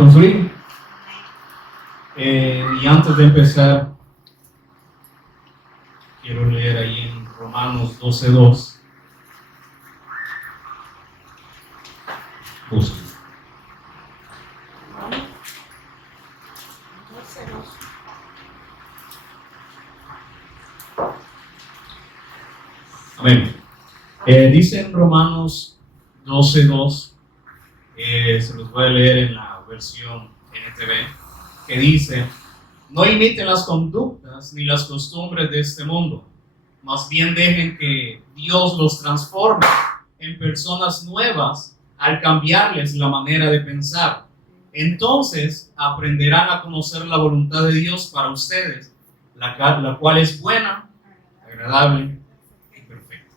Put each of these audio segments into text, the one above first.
Sufrir. Y antes de empezar, quiero leer ahí en Romanos 12:2. Busquen. Amén. Dice en Romanos 12:2, se los voy a leer en la versión NTV, que dice: no imiten las conductas ni las costumbres de este mundo, más bien dejen que Dios los transforme en personas nuevas al cambiarles la manera de pensar. Entonces aprenderán a conocer la voluntad de Dios para ustedes, la cual es buena, agradable y perfecta.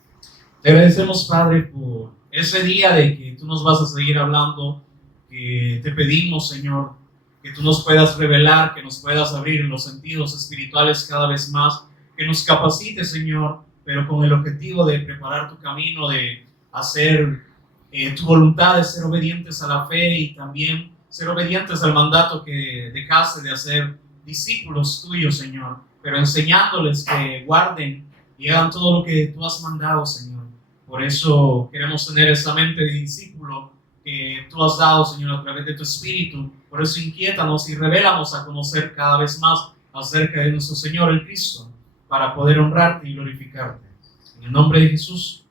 Te agradecemos, Padre, por ese día de que tú nos vas a seguir hablando, que te pedimos, Señor, que tú nos puedas revelar, que nos puedas abrir los sentidos espirituales cada vez más, que nos capacites, Señor, pero con el objetivo de preparar tu camino, de hacer tu voluntad, de ser obedientes a la fe y también ser obedientes al mandato que dejaste de hacer discípulos tuyos, Señor, pero enseñándoles que guarden y hagan todo lo que tú has mandado, Señor. Por eso queremos tener esa mente de discípulo que tú has dado, Señor, a través de tu Espíritu. Por eso inquiétanos y revélanos a conocer cada vez más acerca de nuestro Señor el Cristo, para poder honrarte y glorificarte. En el nombre de Jesús.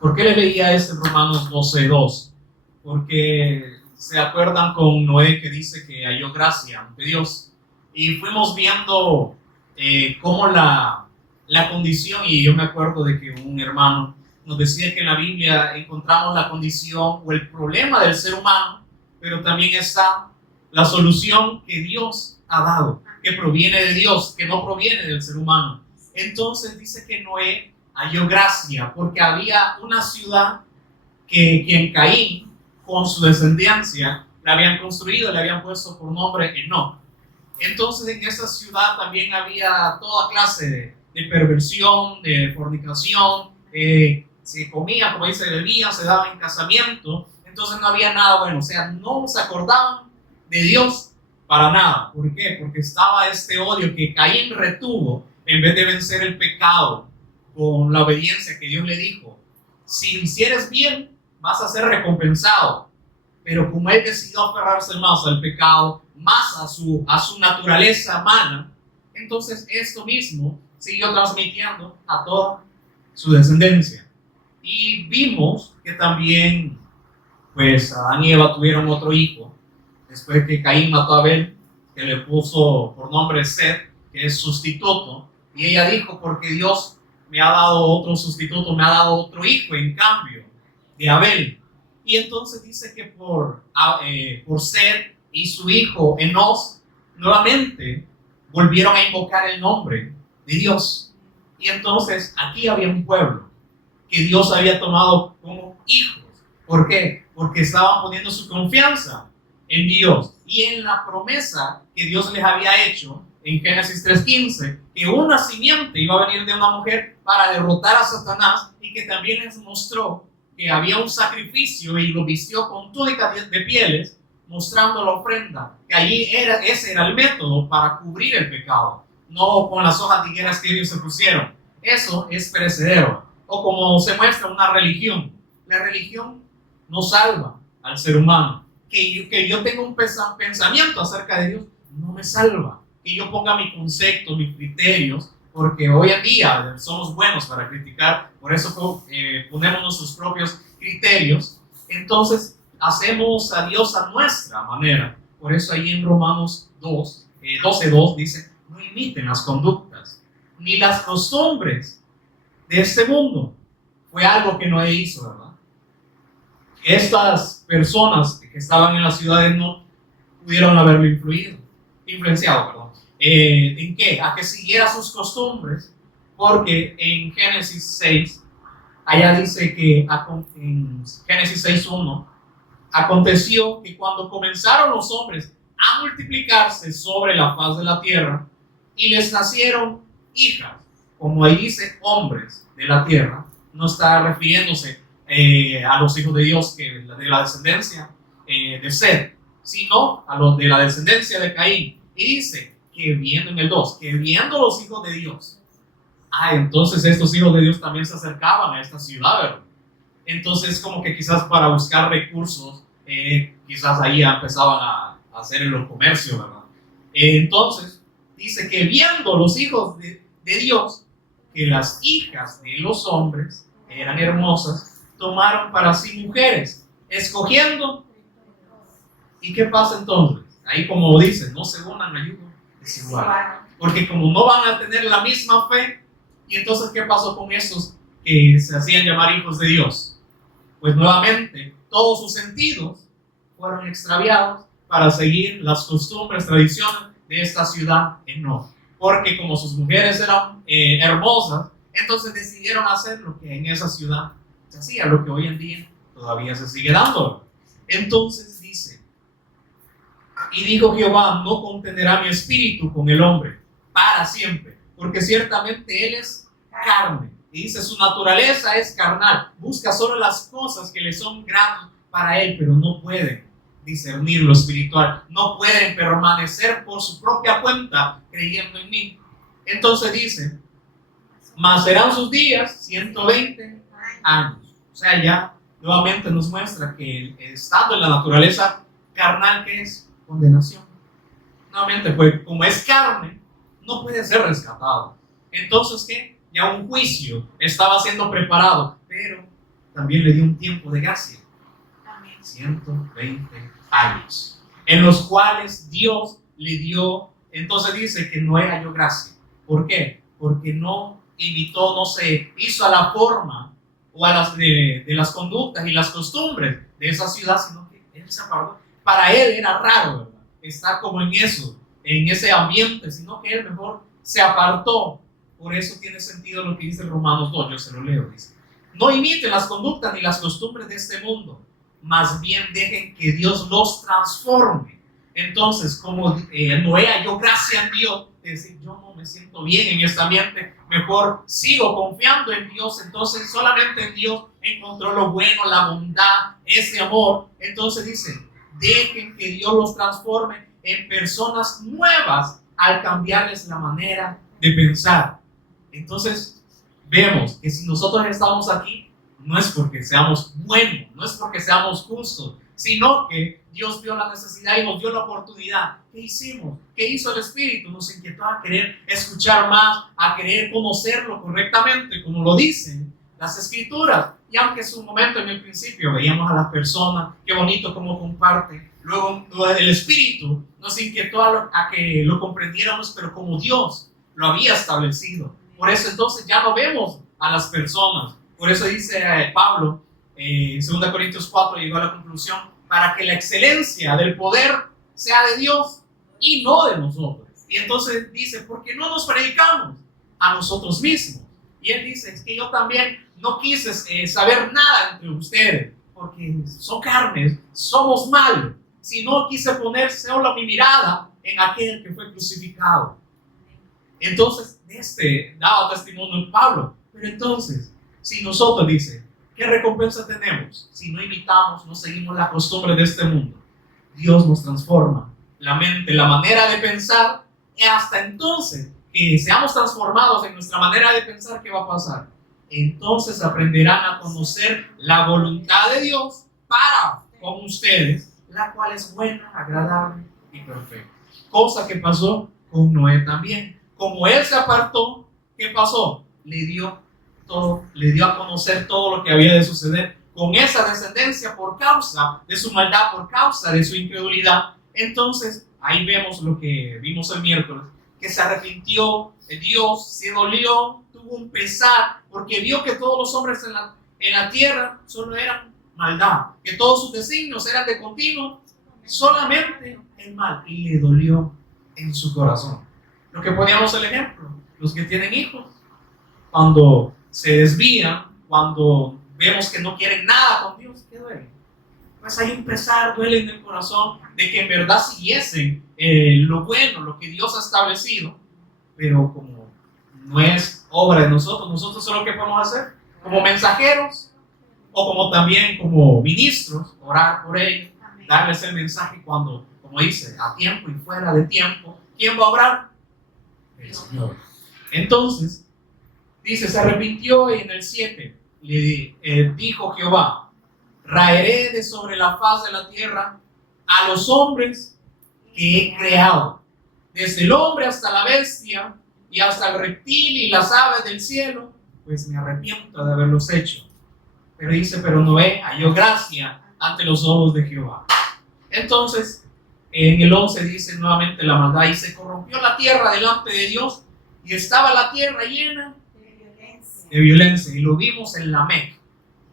¿Por qué le leía este Romanos 12:2? Porque se acuerdan con Noé, que dice que halló gracia ante Dios, y fuimos viendo cómo la condición, y yo me acuerdo de que un hermano nos decía que en la Biblia encontramos la condición o el problema del ser humano, pero también está la solución que Dios ha dado, que proviene de Dios, que no proviene del ser humano. Entonces dice que Noé halló gracia porque había una ciudad que en Caín, con su descendencia, la habían construido, le habían puesto por nombre Enoc. Entonces en esa ciudad también había toda clase de perversión, de fornicación, se comía, como dice, bebía, se daba en casamiento. Entonces no había nada bueno, o sea, no se acordaban de Dios para nada. ¿Por qué? Porque estaba este odio que Caín retuvo en vez de vencer el pecado con la obediencia que Dios le dijo: si hicieres bien, vas a ser recompensado. Pero como él decidió aferrarse más al pecado, más a su naturaleza humana, entonces esto mismo siguió transmitiendo a toda su descendencia. Y vimos que también, pues, Adán y Eva tuvieron otro hijo, después que Caín mató a Abel, que le puso por nombre Set, que es sustituto, y ella dijo: porque Dios me ha dado otro sustituto, me ha dado otro hijo en cambio de Abel. Y entonces dice que por Set y su hijo Enos, nuevamente volvieron a invocar el nombre de Dios. Y entonces aquí había un pueblo que Dios había tomado como hijos. ¿Por qué? Porque estaban poniendo su confianza en Dios y en la promesa que Dios les había hecho en Génesis 3:15, que una simiente iba a venir de una mujer para derrotar a Satanás, y que también les mostró que había un sacrificio y lo vistió con túnica de pieles, mostrando la ofrenda, que allí ese era el método para cubrir el pecado, no con las hojas de higueras que ellos se pusieron. Eso es perecedero. O como se muestra una religión. La religión no salva al ser humano. Que yo tenga un pensamiento acerca de Dios no me salva. Que yo ponga mi concepto, mis criterios, porque hoy en día somos buenos para criticar, por eso ponemos nuestros propios criterios. Entonces hacemos a Dios a nuestra manera. Por eso ahí en Romanos 12:2 dice: no imiten las conductas ni las costumbres de este mundo. Fue algo que Noé hizo, ¿verdad? Estas personas que estaban en la ciudad no pudieron haberlo influenciado. ¿En qué? A que siguiera sus costumbres, porque en Génesis 6, allá dice que en Génesis 6:1, aconteció que cuando comenzaron los hombres a multiplicarse sobre la faz de la tierra y les nacieron hijas, como ahí dice hombres de la tierra, no está refiriéndose a los hijos de Dios, que de la descendencia, de Seth, sino a los de la descendencia de Caín. Y dice que viendo en el 2, que viendo los hijos de Dios, entonces estos hijos de Dios también se acercaban a esta ciudad, ¿verdad? Entonces como que quizás para buscar recursos, quizás ahí empezaban a hacer el comercio, ¿verdad? Entonces dice que viendo los hijos de Dios que las hijas de los hombres eran hermosas, tomaron para sí mujeres, escogiendo. ¿Y qué pasa entonces? Ahí como dice, no se unan a yugo desigual. Porque como no van a tener la misma fe, y entonces ¿qué pasó con estos que se hacían llamar hijos de Dios? Pues nuevamente todos sus sentidos fueron extraviados para seguir las costumbres, tradiciones de esta ciudad Enor. Porque como sus mujeres eran hermosas, entonces decidieron hacer lo que en esa ciudad se hacía, lo que hoy en día todavía se sigue dando. Entonces dice, y dijo Jehová, no contenderá mi espíritu con el hombre para siempre, porque ciertamente él es carne. Y dice, su naturaleza es carnal, busca solo las cosas que le son gratas para él, pero no pueden discernir lo espiritual, no pueden permanecer por su propia cuenta creyendo en mí. Entonces dice, mas serán sus días 120 años. O sea, ya nuevamente nos muestra que estando en la naturaleza carnal, que es condenación. Nuevamente, pues como es carne, no puede ser rescatado. Entonces, ¿qué? Ya un juicio estaba siendo preparado, pero también le dio un tiempo de gracia. 120 años, en los cuales Dios le dio, entonces dice que Noé halló gracia. ¿Por qué? Porque no imitó, no se hizo a la forma o a las de las conductas y las costumbres de esa ciudad, sino que él se apartó. Para él era raro, ¿verdad?, estar como en eso, en ese ambiente, sino que él mejor se apartó. Por eso tiene sentido lo que dice Romanos 2, yo se lo leo, dice, no imiten las conductas ni las costumbres de este mundo, más bien dejen que Dios los transforme. Entonces, como Noé halló gracia en Dios, de decir, yo no me siento bien en este ambiente, mejor sigo confiando en Dios. Entonces, solamente en Dios encontró lo bueno, la bondad, ese amor. Entonces dice, dejen que Dios los transforme en personas nuevas al cambiarles la manera de pensar. Entonces, vemos que si nosotros estamos aquí, no es porque seamos buenos, no es porque seamos justos, sino que Dios vio la necesidad y nos dio la oportunidad. ¿Qué hicimos? ¿Qué hizo el Espíritu? Nos inquietó a querer escuchar más, a querer conocerlo correctamente, como lo dicen las Escrituras. Y aunque es un momento en el principio veíamos a las personas, qué bonito cómo comparten, luego el Espíritu nos inquietó a que lo comprendiéramos, pero como Dios lo había establecido. Por eso entonces ya no vemos a las personas. Por eso dice Pablo, en 2 Corintios 4, llegó a la conclusión, para que la excelencia del poder sea de Dios y no de nosotros. Y entonces dice, porque no nos predicamos a nosotros mismos. Y él dice, es que yo también no quise saber nada entre ustedes, porque son carnes, somos malos, sino quise poner solo mi mirada en aquel que fue crucificado. Entonces, daba testimonio Pablo. Pero entonces, si nosotros, dice, ¿qué recompensa tenemos? Si no imitamos, no seguimos la costumbre de este mundo. Dios nos transforma la mente, la manera de pensar, y hasta entonces que seamos transformados en nuestra manera de pensar, ¿qué va a pasar? Entonces aprenderán a conocer la voluntad de Dios para con ustedes, la cual es buena, agradable y perfecta. Cosa que pasó con Noé también. Como él se apartó, ¿qué pasó? Le dio a conocer todo lo que había de suceder con esa descendencia por causa de su maldad, por causa de su incredulidad. Entonces, ahí vemos lo que vimos el miércoles, que se arrepintió de Dios, se dolió, tuvo un pesar, porque vio que todos los hombres en la tierra solo eran maldad, que todos sus designios eran de continuo, solamente el mal, y le dolió en su corazón. Lo que poníamos el ejemplo, los que tienen hijos, cuando se desvían, cuando vemos que no quieren nada con Dios, ¿qué duele? Pues hay un pesar, duele en el corazón de que en verdad siguiesen lo bueno, lo que Dios ha establecido, pero como no es obra de nosotros solo que podemos hacer, como mensajeros o como también como ministros, orar por ellos darles el mensaje cuando, como dice, a tiempo y fuera de tiempo. ¿Quién va a obrar? El Señor. Entonces, dice, se arrepintió y en el 7 le dijo Jehová: raeré de sobre la faz de la tierra a los hombres que he creado, desde el hombre hasta la bestia y hasta el reptil y las aves del cielo, pues me arrepiento de haberlos hecho. Pero dice, pero Noé halló gracia ante los ojos de Jehová. Entonces, en el 11 dice nuevamente la maldad, y se corrompió la tierra delante de Dios, y estaba la tierra llena de violencia. Y lo vimos en Lamec,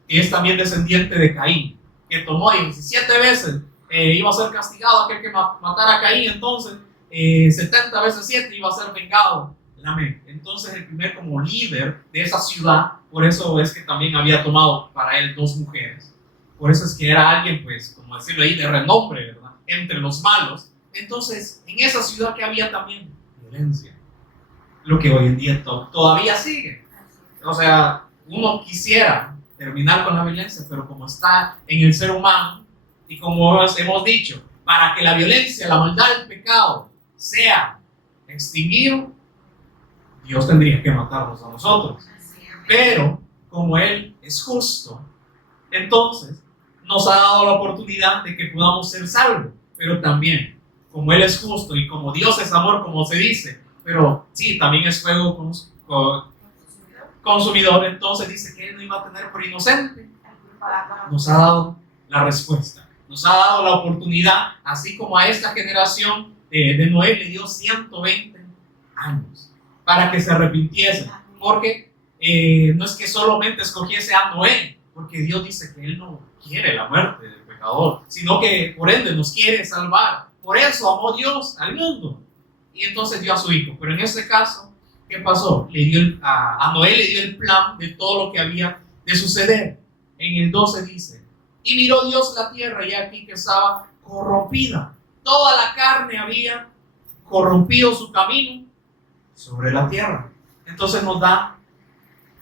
que es también descendiente de Caín, que tomó 17 veces, iba a ser castigado aquel que matara a Caín. Entonces 70 veces 7 iba a ser vengado Lamec. Entonces el primer como líder de esa ciudad, por eso es que también había tomado para él 2 mujeres, por eso es que era alguien, pues, como decirlo ahí, de renombre, ¿verdad?, entre los malos. Entonces en esa ciudad que había también violencia, lo que hoy en día todavía sigue. O sea, uno quisiera terminar con la violencia, pero como está en el ser humano, y como hemos dicho, para que la violencia, la maldad, el pecado sea extinguido, Dios tendría que matarnos a nosotros. Pero como Él es justo, entonces nos ha dado la oportunidad de que podamos ser salvos. Pero también, como Él es justo y como Dios es amor, como se dice, pero sí, también es fuego consumidor, entonces dice que Él no iba a tener por inocente. Nos ha dado la respuesta, nos ha dado la oportunidad, así como a esta generación de Noé le dio 120 años para que se arrepintiesen, porque no es que solamente escogiese a Noé, porque Dios dice que Él no quiere la muerte del pecador, sino que por ende nos quiere salvar. Por eso amó Dios al mundo y entonces dio a su hijo. Pero en este caso, ¿qué pasó? A Noé le dio el plan de todo lo que había de suceder. En el 12 dice: y miró Dios la tierra, y aquí que estaba corrompida, toda la carne había corrompido su camino sobre la tierra. Entonces nos da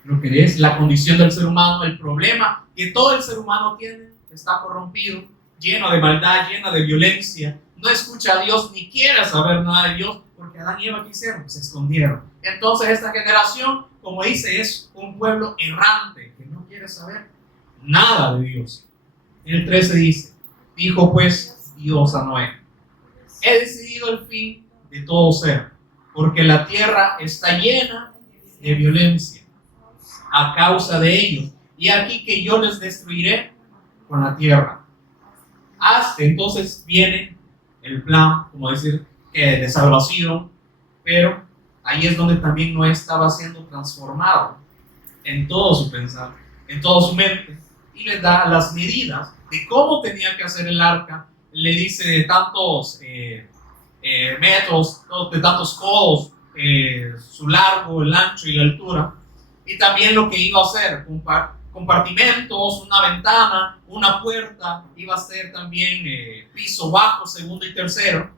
lo que es la condición del ser humano, el problema que todo el ser humano tiene: está corrompido, lleno de maldad, lleno de violencia, no escucha a Dios ni quiere saber nada de Dios, porque Adán y Eva ¿qué hicieron? Se escondieron. Entonces esta generación, como dice, es un pueblo errante que no quiere saber nada de Dios. En el 13 dice: dijo pues Dios a Noé: he decidido el fin de todo ser, porque la tierra está llena de violencia a causa de ellos, y aquí que yo les destruiré con la tierra. Hasta entonces viene el plan, como decir, que de salvación, pero ahí es donde también Noé estaba siendo transformado en todo su pensar, en toda su mente, y le da las medidas de cómo tenía que hacer el arca. Le dice de tantos metros, de tantos codos, su largo, el ancho y la altura, y también lo que iba a hacer, compartimentos, una ventana, una puerta, iba a ser también piso bajo, segundo y tercero.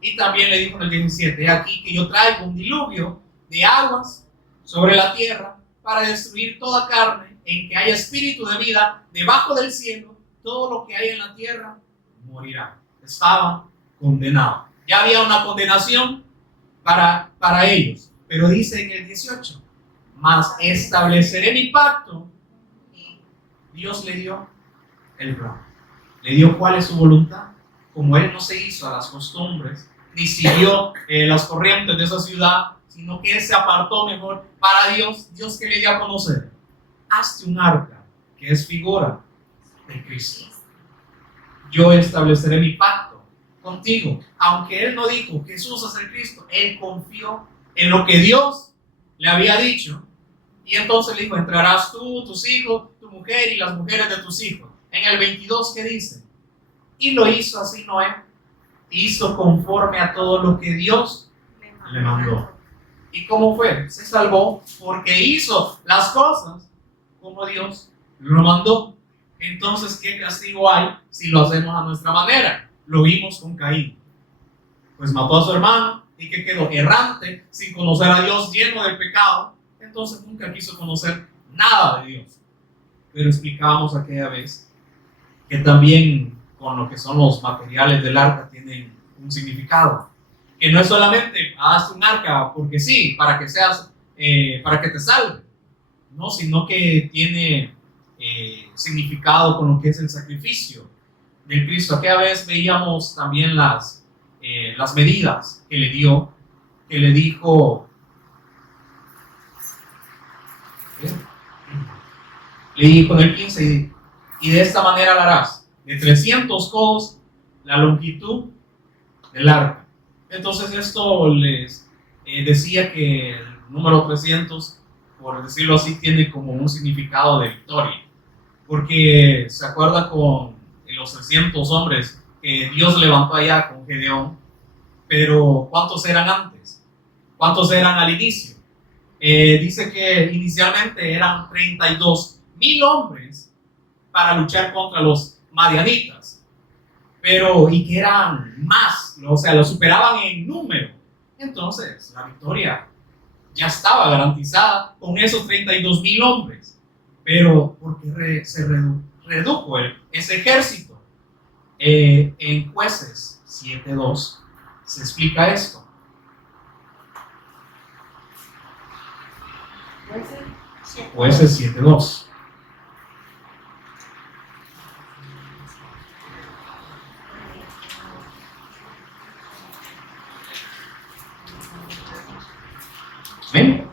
Y también le dijo en el 17: he aquí que yo traigo un diluvio de aguas sobre la tierra para destruir toda carne, en que haya espíritu de vida debajo del cielo, todo lo que hay en la tierra morirá. Estaba condenado. Ya había una condenación para ellos. Pero dice en el 18: mas estableceré mi pacto. Dios le dio el plan, le dio cuál es su voluntad. Como Él no se hizo a las costumbres, ni siguió las corrientes de esa ciudad, sino que Él se apartó mejor para Dios. Dios que le dio a conocer: hazte un arca, que es figura de Cristo. Yo estableceré mi pacto contigo. Aunque Él no dijo Jesús es el Cristo, Él confió en lo que Dios le había dicho. Y entonces le dijo: entrarás tú, tus hijos, tu mujer y las mujeres de tus hijos. En el 22, ¿qué dice? Y lo hizo así Noé. Hizo conforme a todo lo que Dios le mandó. ¿Y cómo fue? Se salvó porque hizo las cosas como Dios lo mandó. Entonces, ¿qué castigo hay si lo hacemos a nuestra manera? Lo vimos con Caín. Pues mató a su hermano y que quedó errante, sin conocer a Dios, lleno de pecado. Entonces nunca quiso conocer nada de Dios. Pero explicábamos aquella vez que también con lo que son los materiales del arca tienen un significado. Que no es solamente haz un arca porque sí, para que te salve, no, sino que tiene significado con lo que es el sacrificio del Cristo. Aquella vez veíamos también las medidas que le dio, que le dijo, en el 15, y de esta manera la harás, de 300 codos la longitud del arca. Entonces esto les decía que el número 300, por decirlo así, tiene como un significado de victoria, porque se acuerda con los 300 hombres que Dios levantó allá con Gedeón, pero ¿cuántos eran antes? ¿Cuántos eran al inicio? Dice que inicialmente eran 32,000 hombres para luchar contra los madianitas, y que eran más, o sea, lo superaban en número. Entonces la victoria ya estaba garantizada con esos 32,000 hombres, pero porque se redujo ese ejército. En Jueces 7:2 se explica esto. Jueces 7:2. ¿Ven?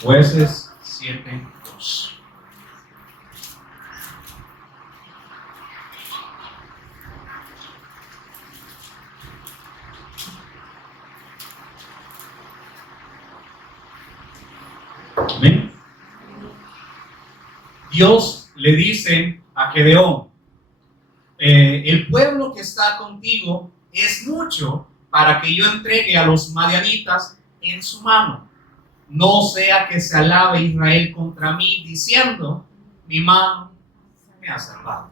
Jueces 7:2. ¿Ven? Dios le dice a Gedeón, el pueblo que está contigo es mucho para que yo entregue a los madianitas en su mano. No sea que se alabe Israel contra mí diciendo, mi mano me ha salvado.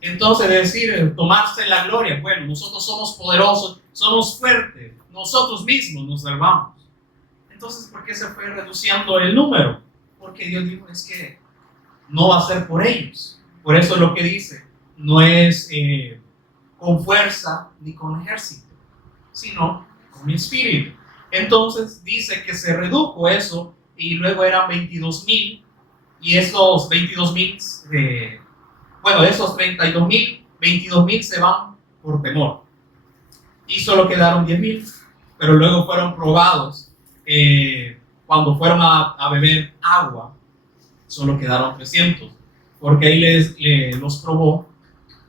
Entonces decir, tomarse la gloria, bueno, nosotros somos poderosos, somos fuertes, nosotros mismos nos salvamos. Entonces, ¿por qué se fue reduciendo el número? Porque Dios dijo, es que no va a ser por ellos. Por eso lo que dice, no es con fuerza ni con ejército, sino con mi espíritu. Entonces dice que se redujo eso y luego eran 22,000, y esos 22,000, esos 32,000, 22,000 se van por temor y solo quedaron 10,000, pero luego fueron probados. Cuando fueron a beber agua, solo quedaron 300, porque ahí los probó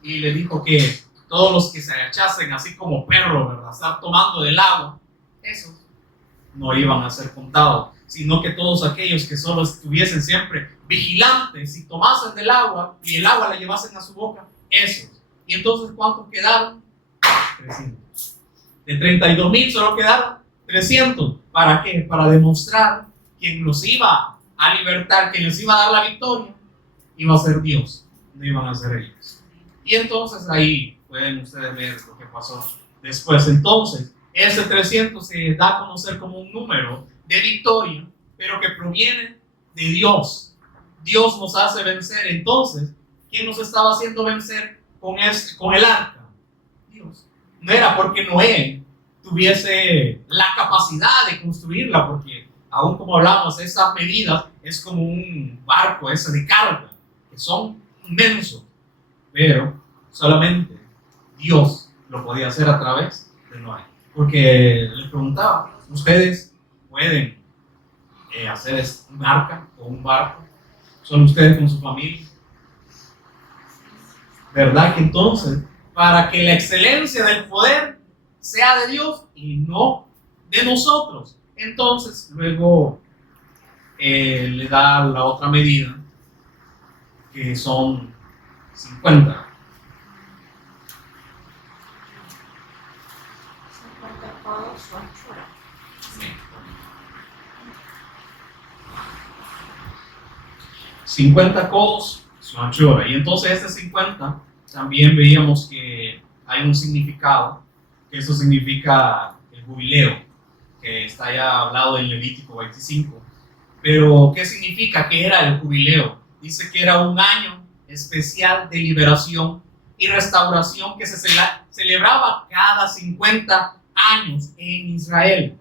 y le dijo que todos los que se agachasen así como perros, ¿verdad?, estar tomando del agua, esos no iban a ser contados, sino que todos aquellos que solo estuviesen siempre vigilantes y tomasen del agua y el agua la llevasen a su boca, esos. Y entonces, ¿cuántos quedaron? 300. De 32,000 solo quedaron 300. ¿Para qué? Para demostrar quien los iba a libertar, quien les iba a dar la victoria, iba a ser Dios, no iban a ser ellos. Y entonces ahí pueden ustedes ver lo que pasó después. Entonces, ese 300 se da a conocer como un número de victoria, pero que proviene de Dios. Dios nos hace vencer. Entonces, ¿quién nos estaba haciendo vencer con el arca? Dios. No era porque Noé tuviese la capacidad de construirla, porque aún como hablamos, esas medidas es como un barco ese de carga, que son inmensos, pero solamente Dios lo podía hacer a través de Noé. Porque les preguntaba, ¿ustedes pueden hacer un arca o un barco? ¿Son ustedes con su familia? ¿Verdad que entonces, para que la excelencia del poder sea de Dios y no de nosotros? Entonces, luego le da la otra medida, que son 50. 50 codos su anchura. Y entonces este 50 también veíamos que hay un significado, que eso significa el jubileo, que está ya hablado en Levítico 25. Pero ¿qué significa? ¿Qué era el jubileo? Dice que era un año especial de liberación y restauración que se celebraba cada 50 años en Israel.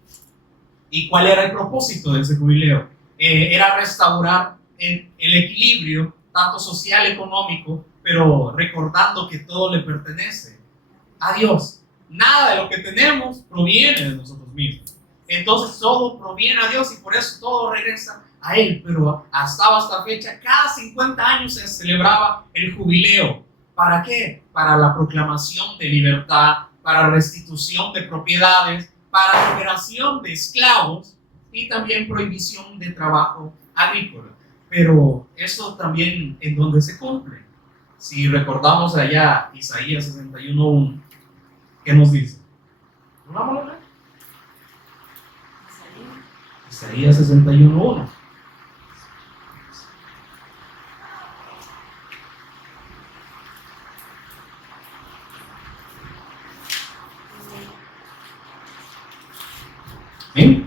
¿Y cuál era el propósito de ese jubileo? Era restaurar el equilibrio, tanto social, económico, pero recordando que todo le pertenece a Dios. Nada de lo que tenemos proviene de nosotros mismos. Entonces todo proviene a Dios y por eso todo regresa a Él. Pero hasta esta fecha, cada 50 años se celebraba el jubileo. ¿Para qué? Para la proclamación de libertad, para restitución de propiedades, para liberación de esclavos y también prohibición de trabajo agrícola. Pero eso también en donde se cumple. Si recordamos allá Isaías 61:1, ¿qué nos dice? Vamos a ver. Isaías 61:1. ¿Sí?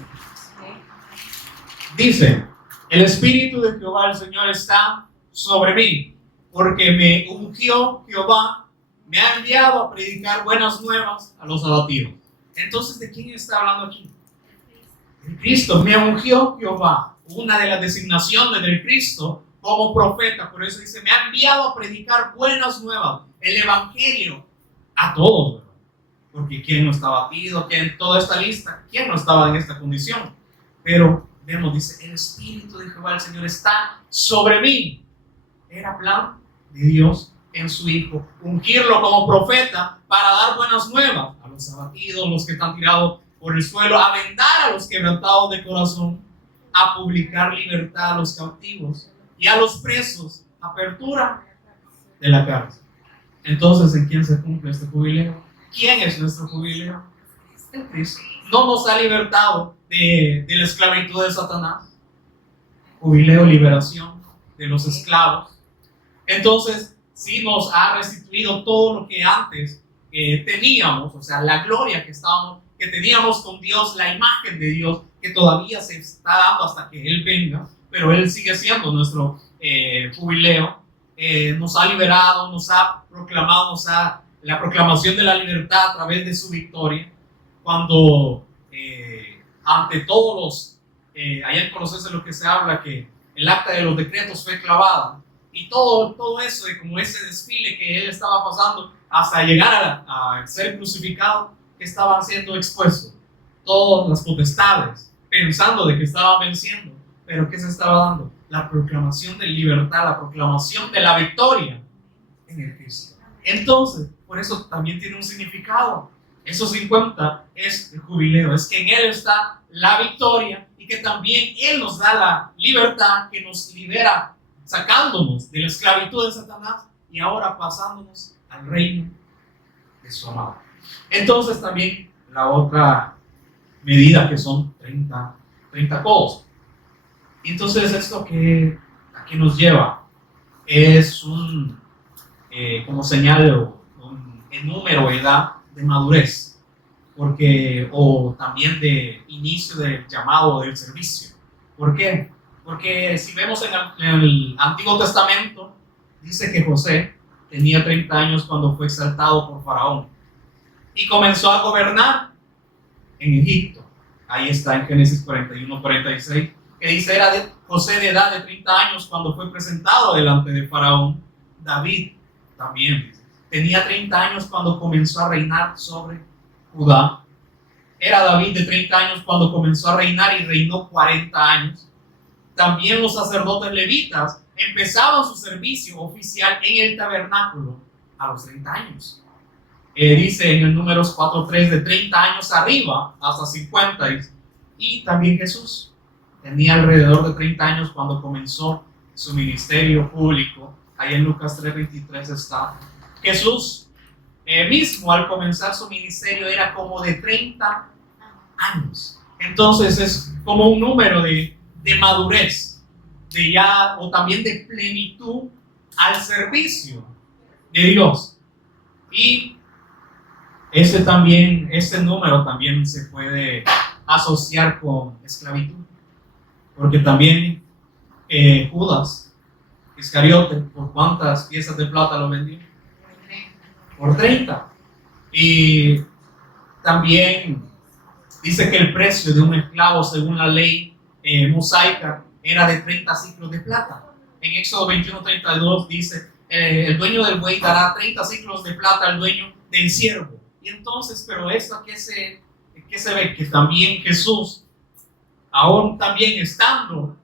Dice: el Espíritu de Jehová el Señor está sobre mí, porque me ungió Jehová, me ha enviado a predicar buenas nuevas a los abatidos. Entonces, ¿de quién está hablando aquí? El Cristo. Me ungió Jehová, una de las designaciones del Cristo como profeta. Por eso dice: me ha enviado a predicar buenas nuevas, el evangelio a todos, ¿verdad? Porque ¿quién no está abatido? ¿Quién? Toda esta lista, ¿quién no estaba en esta condición? Pero vemos, dice: el Espíritu de Jehová el Señor está sobre mí. Era plan de Dios en su Hijo, ungirlo como profeta para dar buenas nuevas a los abatidos, los que están tirados por el suelo, a vendar a los quebrantados de corazón, a publicar libertad a los cautivos y a los presos, apertura de la cárcel. Entonces, ¿en quién se cumple este jubileo? ¿Quién es nuestro jubileo? El Cristo. No nos ha libertado de la esclavitud de Satanás. Jubileo, liberación de los esclavos. Entonces, sí nos ha restituido todo lo que antes teníamos, o sea, la gloria que teníamos con Dios, la imagen de Dios que todavía se está dando hasta que Él venga, pero Él sigue siendo nuestro jubileo. Nos ha liberado, nos ha proclamado, la proclamación de la libertad a través de su victoria, cuando ante todos los, allá en Colosenses lo que se habla, que el acta de los decretos fue clavada, y todo eso, como ese desfile que él estaba pasando hasta llegar a ser crucificado, que estaban siendo expuestos todas las potestades, pensando de que estaban venciendo, pero ¿qué se estaba dando? La proclamación de libertad, la proclamación de la victoria en el Cristo. Entonces, por eso también tiene un significado. Esos 50 es el jubileo, es que en Él está la victoria y que también Él nos da la libertad, que nos libera, sacándonos de la esclavitud de Satanás y ahora pasándonos al reino de su amado. Entonces también la otra medida, que son 30 codos. Entonces esto que aquí nos lleva es como señal el número, edad de madurez, o también de inicio del llamado del servicio. ¿Por qué? Porque si vemos en el Antiguo Testamento, dice que José tenía 30 años cuando fue exaltado por Faraón y comenzó a gobernar en Egipto. Ahí está en Génesis 41:46, que dice: era José de edad de 30 años cuando fue presentado delante de Faraón. David también tenía 30 años cuando comenzó a reinar sobre Judá. Era David de 30 años cuando comenzó a reinar y reinó 40 años. También los sacerdotes levitas empezaban su servicio oficial en el tabernáculo a los 30 años. Dice en el Números 4:3, de 30 años arriba hasta 50. Y también Jesús tenía alrededor de 30 años cuando comenzó su ministerio público. Ahí en Lucas 3:23 está. Jesús mismo al comenzar su ministerio era como de 30 años. Entonces es como un número de madurez, o también de plenitud al servicio de Dios. Y ese número también se puede asociar con esclavitud, porque también Judas Iscariote, ¿por cuántas piezas de plata lo vendió? por 30. Y también dice que el precio de un esclavo según la ley mosaica era de 30 ciclos de plata. En Éxodo 21:32 dice, el dueño del buey dará 30 ciclos de plata al dueño del siervo. Y entonces, pero esto que se ve, que también Jesús, aún también estando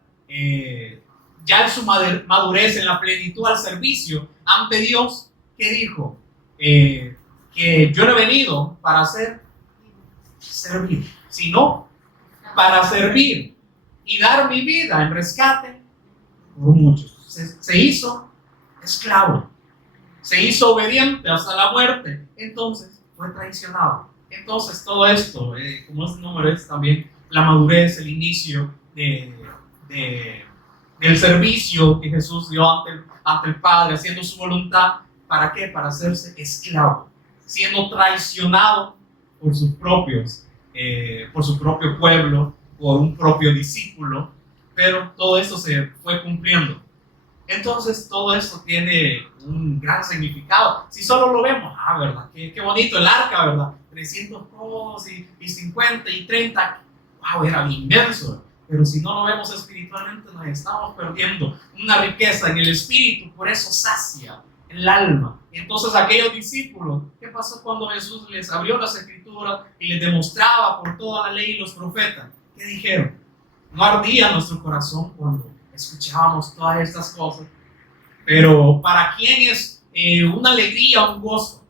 ya en su madurez, en la plenitud al servicio ante Dios, ¿qué dijo? Que yo no he venido para servir, sino para servir y dar mi vida en rescate por muchos. Se hizo esclavo, se hizo obediente hasta la muerte, entonces fue traicionado. Entonces todo esto, como este número es también la madurez, el inicio del servicio que Jesús dio ante el Padre, haciendo su voluntad. ¿Para qué? Para hacerse esclavo, siendo traicionado por sus propios, por su propio pueblo, por un propio discípulo, pero todo esto se fue cumpliendo. Entonces todo esto tiene un gran significado. Si solo lo vemos, ¿verdad? Qué bonito el arca, ¿verdad? 300 codos y 50 y 30, wow, era inmenso. Pero si no lo vemos espiritualmente, nos estamos perdiendo una riqueza en el espíritu, por eso sacia el alma. Entonces aquellos discípulos, ¿qué pasó cuando Jesús les abrió las escrituras y les demostraba por toda la ley y los profetas? ¿Qué dijeron? No ardía nuestro corazón cuando escuchábamos todas estas cosas. Pero ¿para quién es una alegría, un gozo?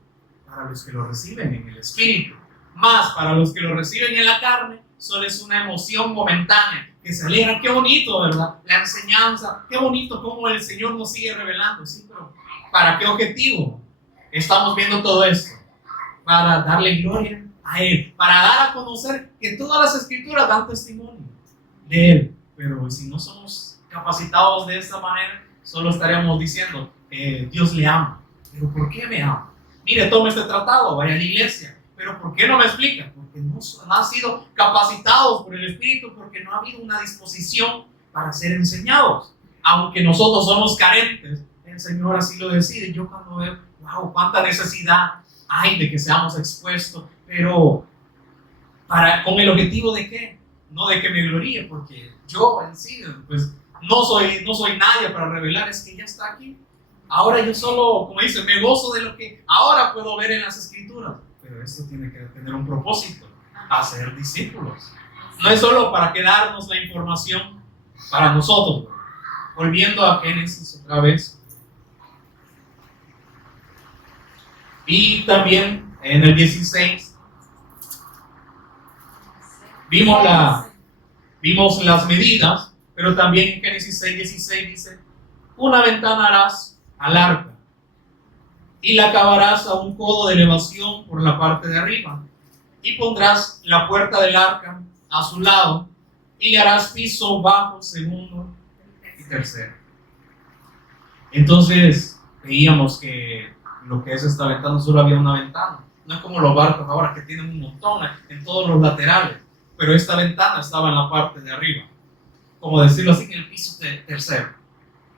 Para los que lo reciben en el espíritu. Más para los que lo reciben en la carne, solo es una emoción momentánea, que se alegra. Qué bonito, ¿verdad? La enseñanza, qué bonito cómo el Señor nos sigue revelando. Sí, pero ¿para qué objetivo estamos viendo todo esto? Para darle gloria a Él, para dar a conocer que todas las escrituras dan testimonio de Él. Pero si no somos capacitados de esta manera, solo estaríamos diciendo, Dios le ama. ¿Pero por qué me ama? Mire, tome este tratado, vaya a la iglesia. ¿Pero por qué no me explica? Porque no han sido capacitados por el Espíritu, porque no ha habido una disposición para ser enseñados. Aunque nosotros somos carentes, el Señor así lo decide. Yo cuando veo, wow, cuánta necesidad hay de que seamos expuestos, pero ¿con el objetivo de qué? No de que me gloríe, porque yo en sí, pues no soy nadie para revelar, es que ya está aquí. Ahora yo solo, como dice, me gozo de lo que ahora puedo ver en las escrituras. Pero esto tiene que tener un propósito, hacer discípulos. No es solo para quedarnos la información para nosotros. Volviendo a Génesis otra vez. Y también en el 16 vimos las medidas, pero también en Génesis 6:16 dice, una ventana harás al arca y la acabarás a un codo de elevación por la parte de arriba, y pondrás la puerta del arca a su lado, y le harás piso bajo, segundo y tercero. Entonces veíamos que lo que es esta ventana, solo había una ventana. No es como los barcos ahora que tienen un montón en todos los laterales, pero esta ventana estaba en la parte de arriba, como decirlo así, en el piso tercero,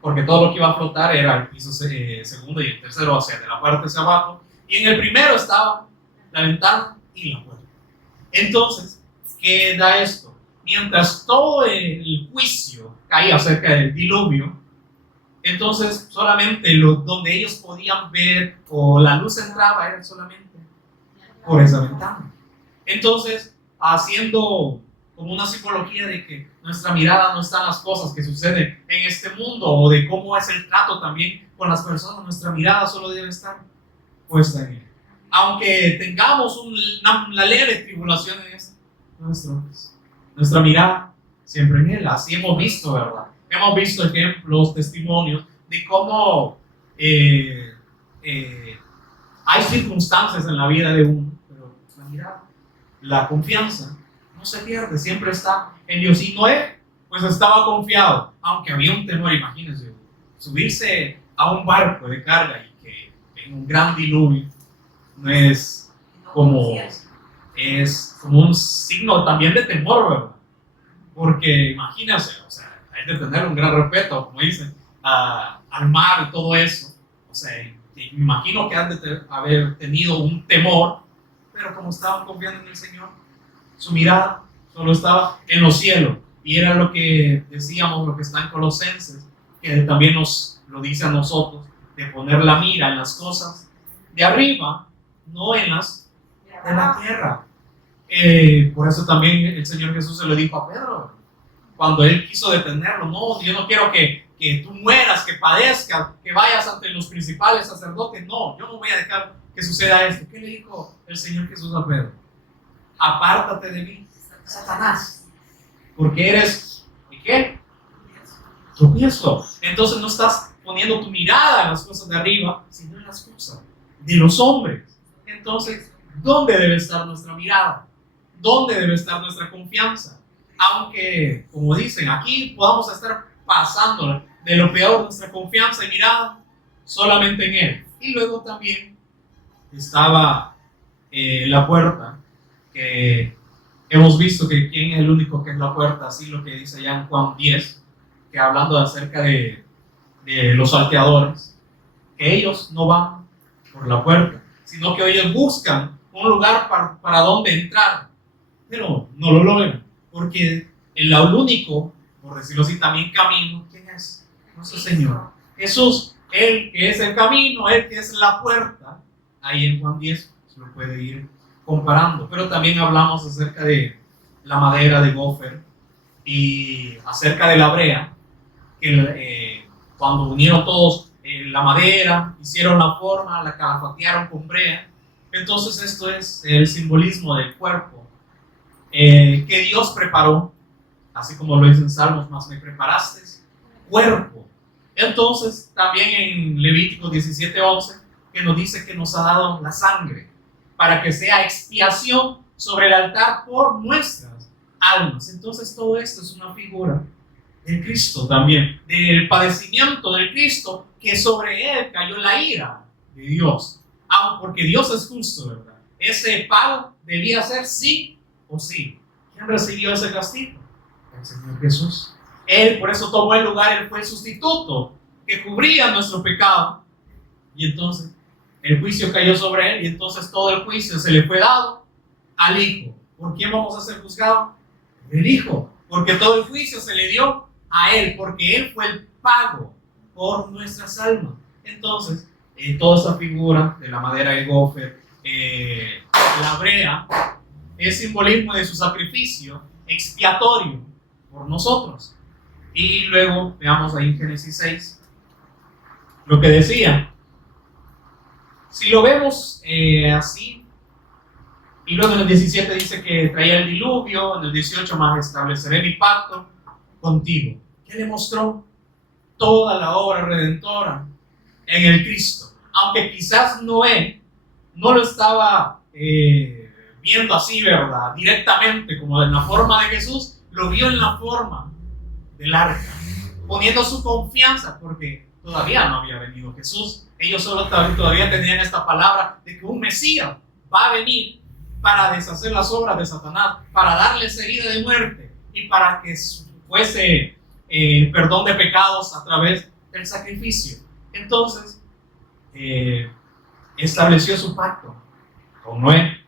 porque todo lo que iba a flotar era el piso segundo y el tercero, o sea, de la parte hacia abajo, y en el primero estaba la ventana y la puerta. Entonces, ¿qué da esto? Mientras todo el juicio caía acerca del diluvio, entonces solamente donde ellos podían ver o la luz entraba era solamente por esa ventana. Entonces, haciendo como una psicología de que nuestra mirada no está en las cosas que suceden en este mundo o de cómo es el trato también con las personas, nuestra mirada solo debe estar puesta en Él. Aunque tengamos una leve tribulación en esto, nuestra mirada siempre en Él. Así hemos visto, ¿verdad? Hemos visto ejemplos, testimonios de cómo hay circunstancias en la vida de uno, pero la mirada, la confianza no se pierde, siempre está en Dios. Y Noé, pues estaba confiado, aunque había un temor. Imagínense, subirse a un barco de carga y que en un gran diluvio no es como un signo también de temor, ¿verdad? Porque imagínense, o sea, hay de tener un gran respeto, como dicen, al mar y todo eso. O sea, que me imagino que han de haber tenido un temor, pero como estaban confiando en el Señor, su mirada solo estaba en los cielos. Y era lo que decíamos, lo que está en Colosenses, que también nos lo dice a nosotros, de poner la mira en las cosas de arriba, no en las de la tierra. Por eso también el Señor Jesús se lo dijo a Pedro, cuando él quiso detenerlo: no, yo no quiero que tú mueras, que padezcas, que vayas ante los principales sacerdotes. No, yo no voy a dejar que suceda esto. ¿Qué le dijo el Señor Jesús a Pedro? Apártate de mí, Satanás, porque eres, ¿y qué? Tropiezo. Entonces no estás poniendo tu mirada en las cosas de arriba, sino en las cosas de los hombres. Entonces, ¿dónde debe estar nuestra mirada? ¿Dónde debe estar nuestra confianza? Aunque, como dicen, aquí podamos estar pasando de lo peor, nuestra confianza y mirada solamente en Él. Y luego también estaba la puerta, que hemos visto que quién es el único que es la puerta, así lo que dice ya en Juan 10, que hablando acerca de los salteadores, que ellos no van por la puerta, sino que ellos buscan un lugar para donde entrar, pero no lo logran, porque el único, por decirlo así, también camino, ¿quién es? Nuestro Señor Jesús, Él que es el camino, Él que es la puerta. Ahí en Juan 10 se lo puede ir comparando. Pero también hablamos acerca de la madera de gofer y acerca de la brea, que cuando unieron todos la madera, hicieron la forma, la calafatearon con brea. Entonces esto es el simbolismo del cuerpo que Dios preparó, así como lo dice en Salmos: más me preparaste cuerpo. Entonces también en Levítico 17:11, que nos dice que nos ha dado la sangre para que sea expiación sobre el altar por nuestras almas. Entonces todo esto es una figura del Cristo también, del padecimiento del Cristo, que sobre él cayó la ira de Dios. Porque Dios es justo, ¿verdad? Ese pago debía ser sí o sí. ¿Quién recibió ese castigo? El Señor Jesús. Él por eso tomó el lugar, Él fue el sustituto que cubría nuestro pecado. Y entonces el juicio cayó sobre Él, y entonces todo el juicio se le fue dado al Hijo. ¿Por quién vamos a ser juzgados? El Hijo. Porque todo el juicio se le dio a Él, porque Él fue el pago por nuestras almas. Entonces, toda esa figura de la madera de gofer, la brea, es simbolismo de su sacrificio expiatorio por nosotros. Y luego veamos ahí en Génesis 6 lo que decía. Si lo vemos así, y luego en el 17 dice que traía el diluvio, en el 18 más estableceré mi pacto contigo. ¿Qué le mostró? Toda la obra redentora en el Cristo. Aunque quizás Noé no lo estaba viendo así, ¿verdad? Directamente, como en la forma de Jesús, lo vio en la forma del arca, poniendo su confianza, porque todavía no había venido Jesús. Ellos solo todavía tenían esta palabra de que un Mesías va a venir para deshacer las obras de Satanás, para darles herida de muerte y para que fuese perdón de pecados a través del sacrificio. Entonces estableció su pacto con Noé.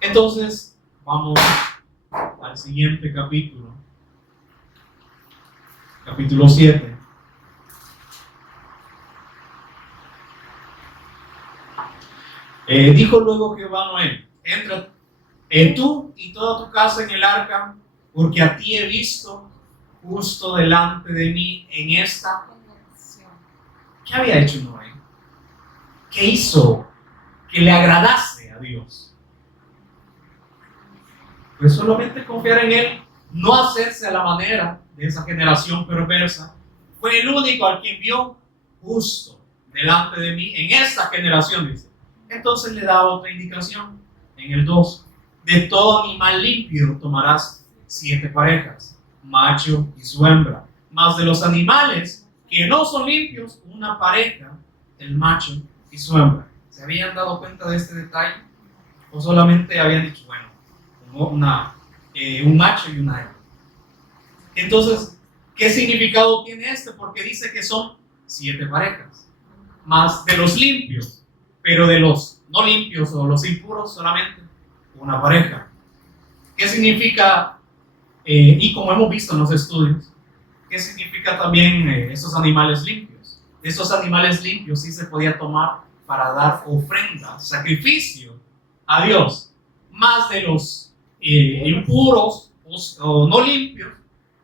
Entonces vamos al siguiente capítulo, capítulo 7. Dijo luego Jehová a Noé: entra tú y toda tu casa en el arca, porque a ti he visto justo delante de mí en esta. ¿Qué había hecho Noé? ¿Qué hizo que le agradase a Dios? Pues solamente confiar en Él, no hacerse a la manera de esa generación perversa. Fue el único al quien vio justo delante de mí en esta generación, dice. Entonces le da otra indicación en el 2. De todo animal limpio tomarás 7 parejas, macho y su hembra. Mas de los animales que no son limpios, una pareja, el macho y su hembra. ¿Se habían dado cuenta de este detalle? ¿O solamente habían dicho, bueno, un macho y una hembra? Entonces, ¿qué significado tiene este? Porque dice que son 7 parejas. más de los limpios, pero de los no limpios o los impuros solamente una pareja. ¿Qué significa? Y como hemos visto en los estudios, ¿qué significa también esos animales limpios? Esos animales limpios sí se podía tomar para dar ofrenda, sacrificio a Dios, más de los impuros o no limpios,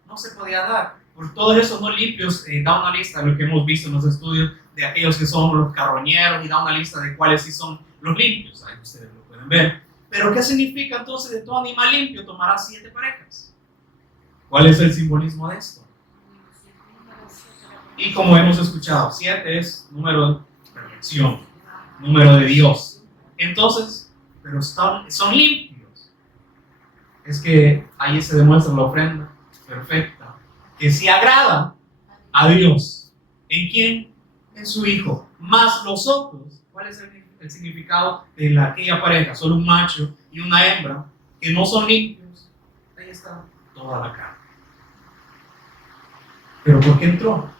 no se podía dar. Por todos esos no limpios, da una lista de lo que hemos visto en los estudios, de aquellos que son los carroñeros, y da una lista de cuáles sí son los limpios. Ahí ustedes lo pueden ver. Pero ¿qué significa entonces de todo animal limpio tomará 7 parejas? ¿Cuál es el simbolismo de esto? Y como hemos escuchado, 7 es número de perfección, número de Dios. Entonces, pero son limpios. Es que ahí se demuestra la ofrenda perfecta, que sí agrada a Dios. ¿En quién? En su Hijo. Más los otros. ¿Cuál es el significado de aquella pareja? Solo un macho y una hembra que no son limpios. Ahí está toda la carne. ¿Pero por qué entró?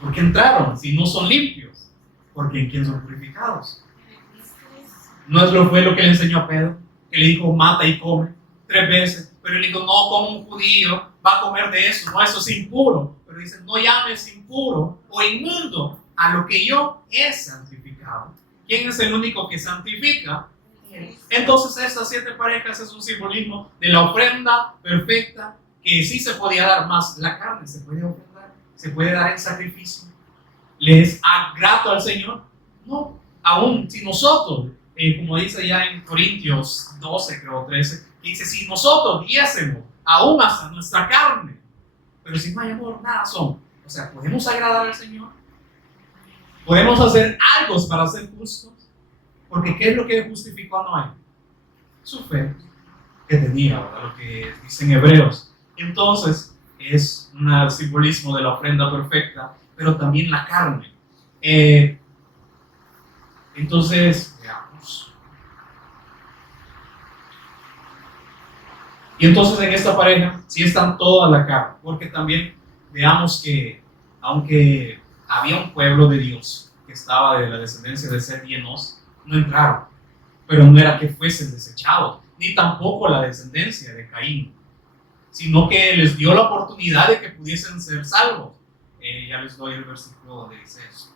¿Por qué entraron si no son limpios? Porque ¿en quién son purificados? ¿No fue lo que le enseñó a Pedro? Que le dijo, mata y come 3 veces. Pero él dijo, no, como un judío va a comer de eso. No, eso es impuro. Pero dice, no llames impuro o inmundo a lo que yo he santificado. ¿Quién es el único que santifica? Entonces estas 7 parejas es un simbolismo de la ofrenda perfecta que sí se podía dar, más la carne se puede ofrendar, se puede dar en sacrificio. ¿Le es grato al Señor? No, aún si nosotros, como dice ya en Corintios 12, creo 13, que dice, si nosotros diésemos aún hasta nuestra carne, pero si no hay amor, nada son. O sea, ¿podemos agradar al Señor? ¿Podemos hacer algo para ser justos? Porque ¿qué es lo que justificó a Noé? Su fe que tenía, ¿verdad? Lo que dicen Hebreos. Entonces, es un simbolismo de la ofrenda perfecta, pero también la carne. Entonces, veamos. Y entonces en esta pareja sí están toda la carne, porque también veamos que aunque había un pueblo de Dios que estaba de la descendencia de Set y Enos, no entraron, pero no era que fuesen desechados, ni tampoco la descendencia de Caín, sino que les dio la oportunidad de que pudiesen ser salvos. Ya les doy el versículo donde dice eso.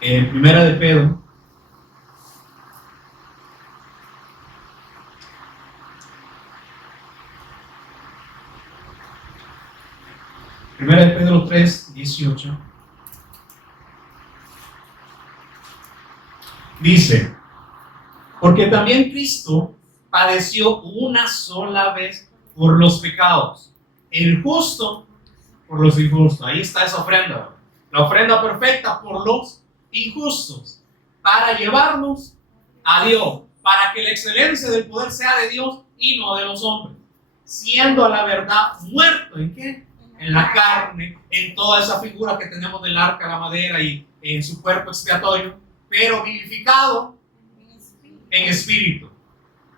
En Primera de Pedro, Primera de Pedro 3, 18, dice, porque también Cristo padeció una sola vez por los pecados, el justo por los injustos. Ahí está esa ofrenda, la ofrenda perfecta por los injustos, para llevarnos a Dios, para que la excelencia del poder sea de Dios y no de los hombres, siendo a la verdad muerto. ¿En qué? En la carne, en toda esa figura que tenemos del arca, la madera y en su cuerpo expiatorio, pero vivificado en espíritu,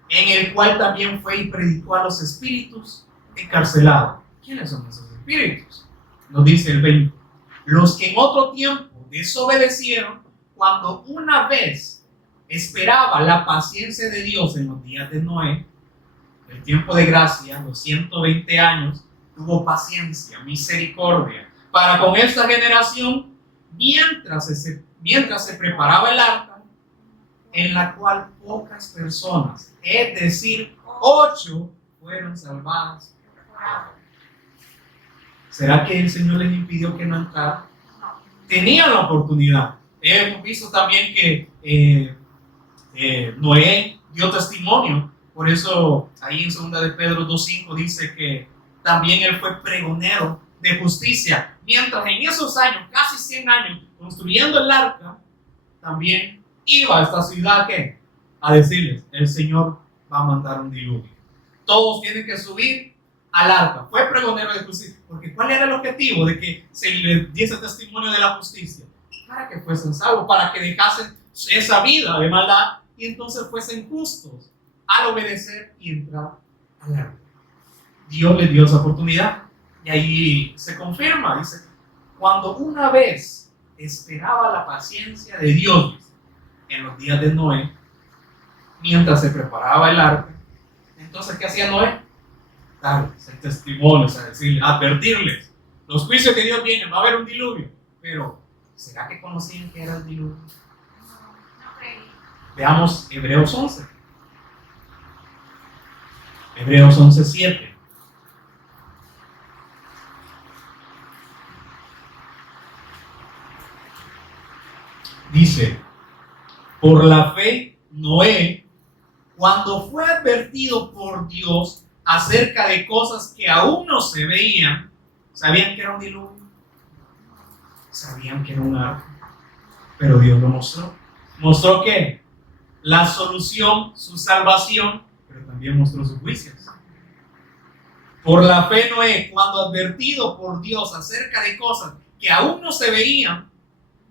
en el cual también fue y predicó a los espíritus encarcelados. ¿Quiénes son esos espíritus? Nos dice el 20. Los que en otro tiempo desobedecieron, cuando una vez esperaba la paciencia de Dios en los días de Noé, el tiempo de gracia, los 120 años, tuvo paciencia, misericordia, para con esta generación, mientras se preparaba el arca, en la cual pocas personas, es decir, 8, fueron salvadas. ¿Será que el Señor les impidió que no entraran? Tenían la oportunidad. Hemos visto también que Noé dio testimonio. Por eso ahí en 2 de Pedro 2:5 dice que también él fue pregonero de justicia. Mientras en esos años, casi 100 años, construyendo el arca, también iba a esta ciudad a decirles, el Señor va a mandar un diluvio. Todos tienen que subir al arca. Fue pregonero de justicia. Porque ¿cuál era el objetivo de que se les diese testimonio de la justicia? Para que fuesen salvos, para que dejasen esa vida de maldad y entonces fuesen justos al obedecer y entrar al arca. Dios les dio esa oportunidad y ahí se confirma, dice, cuando una vez esperaba la paciencia de Dios en los días de Noé, mientras se preparaba el arca, entonces ¿qué hacía Noé? Darles el testimonio, o sea, decirles, advertirles, los juicios que Dios viene, va a haber un diluvio, pero ¿será que conocían que era el diluvio? No creí. Veamos Hebreos 11. Hebreos 11:7. Dice, por la fe, Noé, cuando fue advertido por Dios acerca de cosas que aún no se veían, ¿sabían que era un diluvio? Sabían que era un arca, pero Dios lo mostró. ¿Mostró qué? La solución, su salvación, pero también mostró sus juicios. Por la fe Noé, cuando advertido por Dios acerca de cosas que aún no se veían,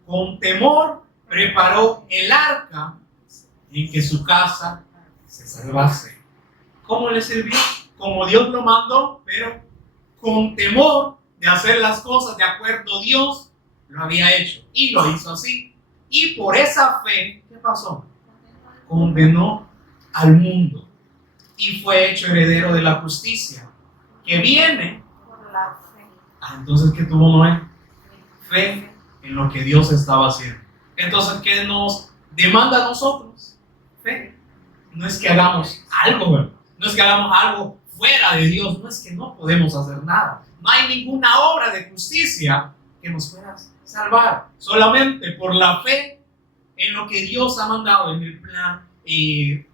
con temor preparó el arca en que su casa se salvase. ¿Cómo le sirvió? Como Dios lo mandó, pero con temor de hacer las cosas de acuerdo a Dios, lo había hecho y lo hizo así. Y por esa fe, ¿qué pasó? Condenó al mundo y fue hecho heredero de la justicia que viene. Por la fe. Entonces, ¿qué tuvo Noé? Fe en lo que Dios estaba haciendo. Entonces, ¿qué nos demanda a nosotros? Fe. No es que hagamos algo, ¿verdad? No es que hagamos algo fuera de Dios, no es que no podemos hacer nada. No hay ninguna obra de justicia que nos pueda salvar. Solamente por la fe en lo que Dios ha mandado en el plan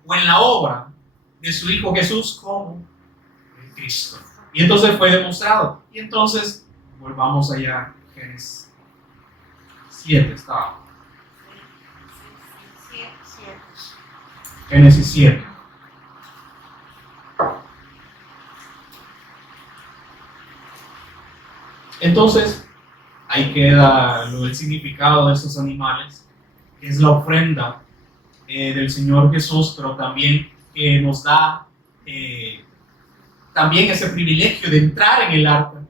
o en la obra de su Hijo Jesús como el Cristo. Y entonces fue demostrado. Y entonces, volvamos allá, Génesis 7 estaba. Génesis 7. Entonces, ahí queda el significado de estos animales, que es la ofrenda del Señor Jesús, pero también que nos da también ese privilegio de entrar en el arca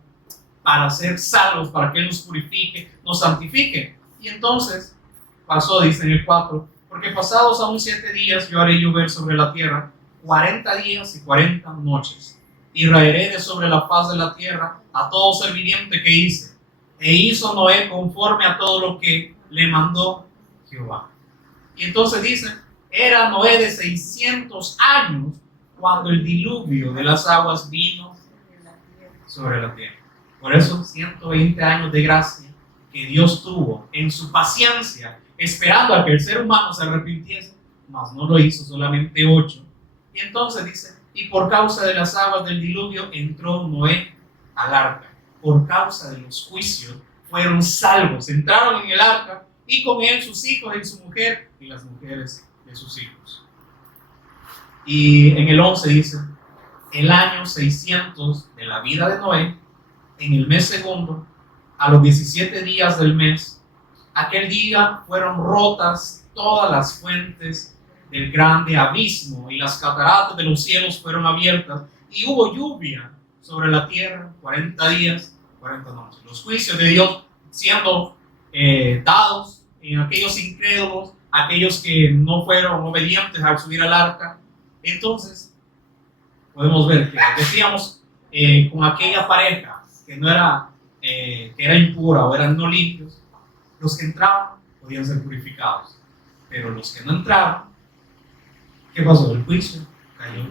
para ser salvos, para que Él nos purifique, nos santifique. Y entonces pasó, dice en el 4, porque pasados aún 7 días yo haré llover sobre la tierra 40 días y 40 noches, y raeré de sobre la faz de la tierra a todo ser viviente que hice. E hizo Noé conforme a todo lo que le mandó Jehová. Y entonces dice, era Noé de 600 años cuando el diluvio de las aguas vino sobre la tierra. Por eso 120 años de gracia que Dios tuvo en su paciencia, esperando a que el ser humano se arrepintiese, mas no lo hizo, solamente 8. Y entonces dice, y por causa de las aguas del diluvio entró Noé al arca. Por causa de los juicios fueron salvos, entraron en el arca, y con él sus hijos y su mujer y las mujeres de sus hijos. Y en el 11 dice, el año 600 de la vida de Noé, en el mes segundo, a los 17 días del mes, aquel día fueron rotas todas las fuentes del grande abismo y las cataratas de los cielos fueron abiertas y hubo lluvia sobre la tierra 40 días, 40 noches. Los juicios de Dios siendo dados en aquellos incrédulos, aquellos que no fueron obedientes al subir al arca. Entonces podemos ver que decíamos con aquella pareja que no era que era impura o eran no limpios, los que entraban podían ser purificados, pero los que no entraban, ¿qué pasó? El juicio cayó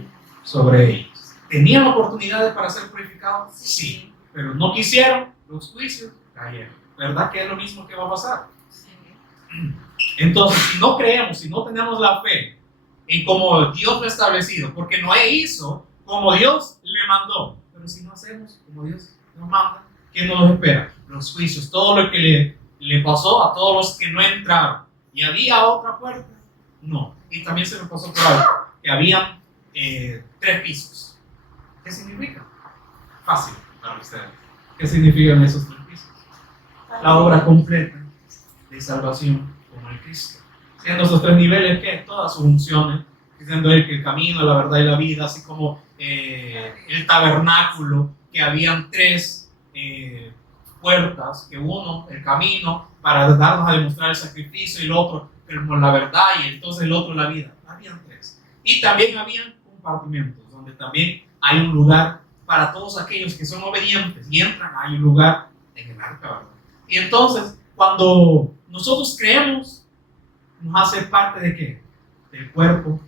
sobre ellos. ¿Tenían oportunidades para ser purificados? Sí, pero no quisieron, los juicios cayeron. ¿Verdad que es lo mismo que va a pasar? Sí. Entonces, si no creemos, si no tenemos la fe en cómo Dios lo ha establecido, porque Noé hizo como Dios le mandó, pero si no hacemos como Dios nos manda, ¿qué nos espera? Los juicios, todo lo que le pasó a todos los que no entraron. ¿Y había otra puerta? No. Y también se me pasó por algo, que habían 3 pisos. ¿Qué significa? Fácil para ustedes. ¿Qué significan esos 3 pisos? La obra completa de salvación como el Cristo. Siendo esos 3 niveles, ¿qué? Todas sus funciones, diciendo Él que el camino, la verdad y la vida, así como el tabernáculo, que habían 3 puertas, que uno, el camino, para darnos a demostrar el sacrificio, y el otro, como la verdad, y entonces el otro, la vida. Habían tres. Y también habían compartimentos, donde también hay un lugar para todos aquellos que son obedientes y entran, hay un lugar en el arca, ¿verdad? Y entonces, cuando nosotros creemos, nos hace parte de ¿qué? Del cuerpo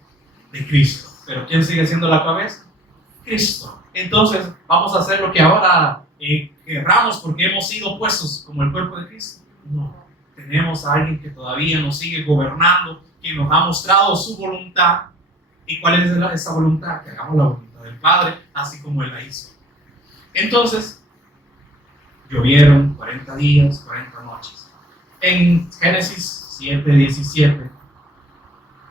de Cristo. Pero ¿quién sigue siendo la cabeza? Cristo. Entonces, vamos a hacer lo que ahora querramos porque hemos sido puestos como el cuerpo de Cristo. No, tenemos a alguien que todavía nos sigue gobernando, que nos ha mostrado su voluntad. ¿Y cuál es esa voluntad? Que hagamos la voluntad del Padre, así como Él la hizo. Entonces, llovieron 40 días, 40 noches. En Génesis 7:17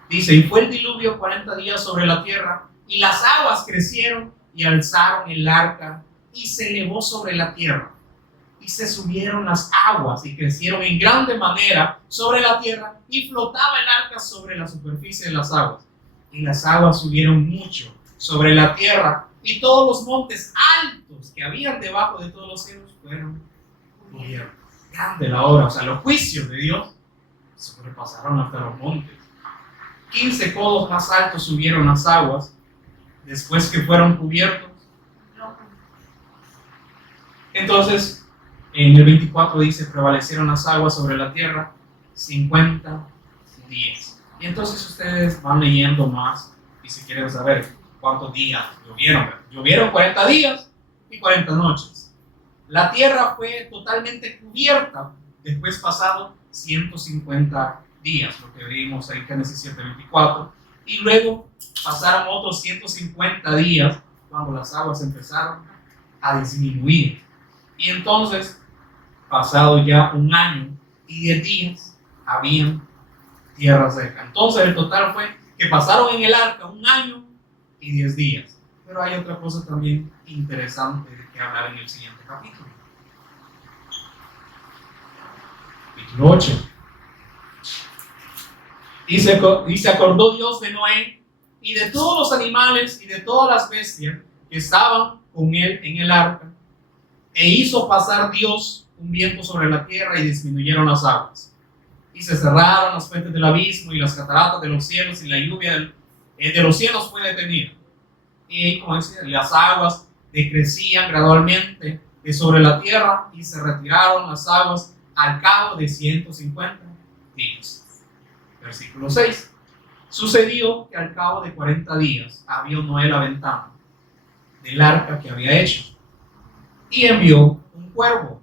dice: y fue el diluvio 40 días sobre la tierra, y las aguas crecieron y alzaron el arca, y se elevó sobre la tierra. Y se subieron las aguas y crecieron en grande manera sobre la tierra, y flotaba el arca sobre la superficie de las aguas. Y las aguas subieron mucho sobre la tierra, y todos los montes altos que habían debajo de todos los cielos fueron cubiertos. Grande la obra, o sea, los juicios de Dios sobrepasaron hasta los montes. 15 codos más altos subieron las aguas después que fueron cubiertos. Entonces, en el 24 dice: prevalecieron las aguas sobre la tierra 50 días. Y entonces ustedes van leyendo más, y si quieren saber cuántos días llovieron 40 días y 40 noches. La tierra fue totalmente cubierta después pasado 150 días, lo que vimos ahí en Génesis 7:24, y luego pasaron otros 150 días cuando las aguas empezaron a disminuir. Y entonces, pasado ya 1 año y 10 días, habían tierra seca. Entonces el total fue que pasaron en el arca 1 año y 10 días. Pero hay otra cosa también interesante de que hablar en el siguiente capítulo. Capítulo 8. Y se acordó Dios de Noé y de todos los animales y de todas las bestias que estaban con él en el arca, e hizo pasar Dios un viento sobre la tierra y disminuyeron las aguas. Y se cerraron las fuentes del abismo y las cataratas de los cielos, y la lluvia de los cielos fue detenida. Y como decía, las aguas decrecían gradualmente de sobre la tierra, y se retiraron las aguas al cabo de 150 días. Versículo 6. Sucedió que al cabo de 40 días abrió Noé la ventana del arca que había hecho, y envió un cuervo,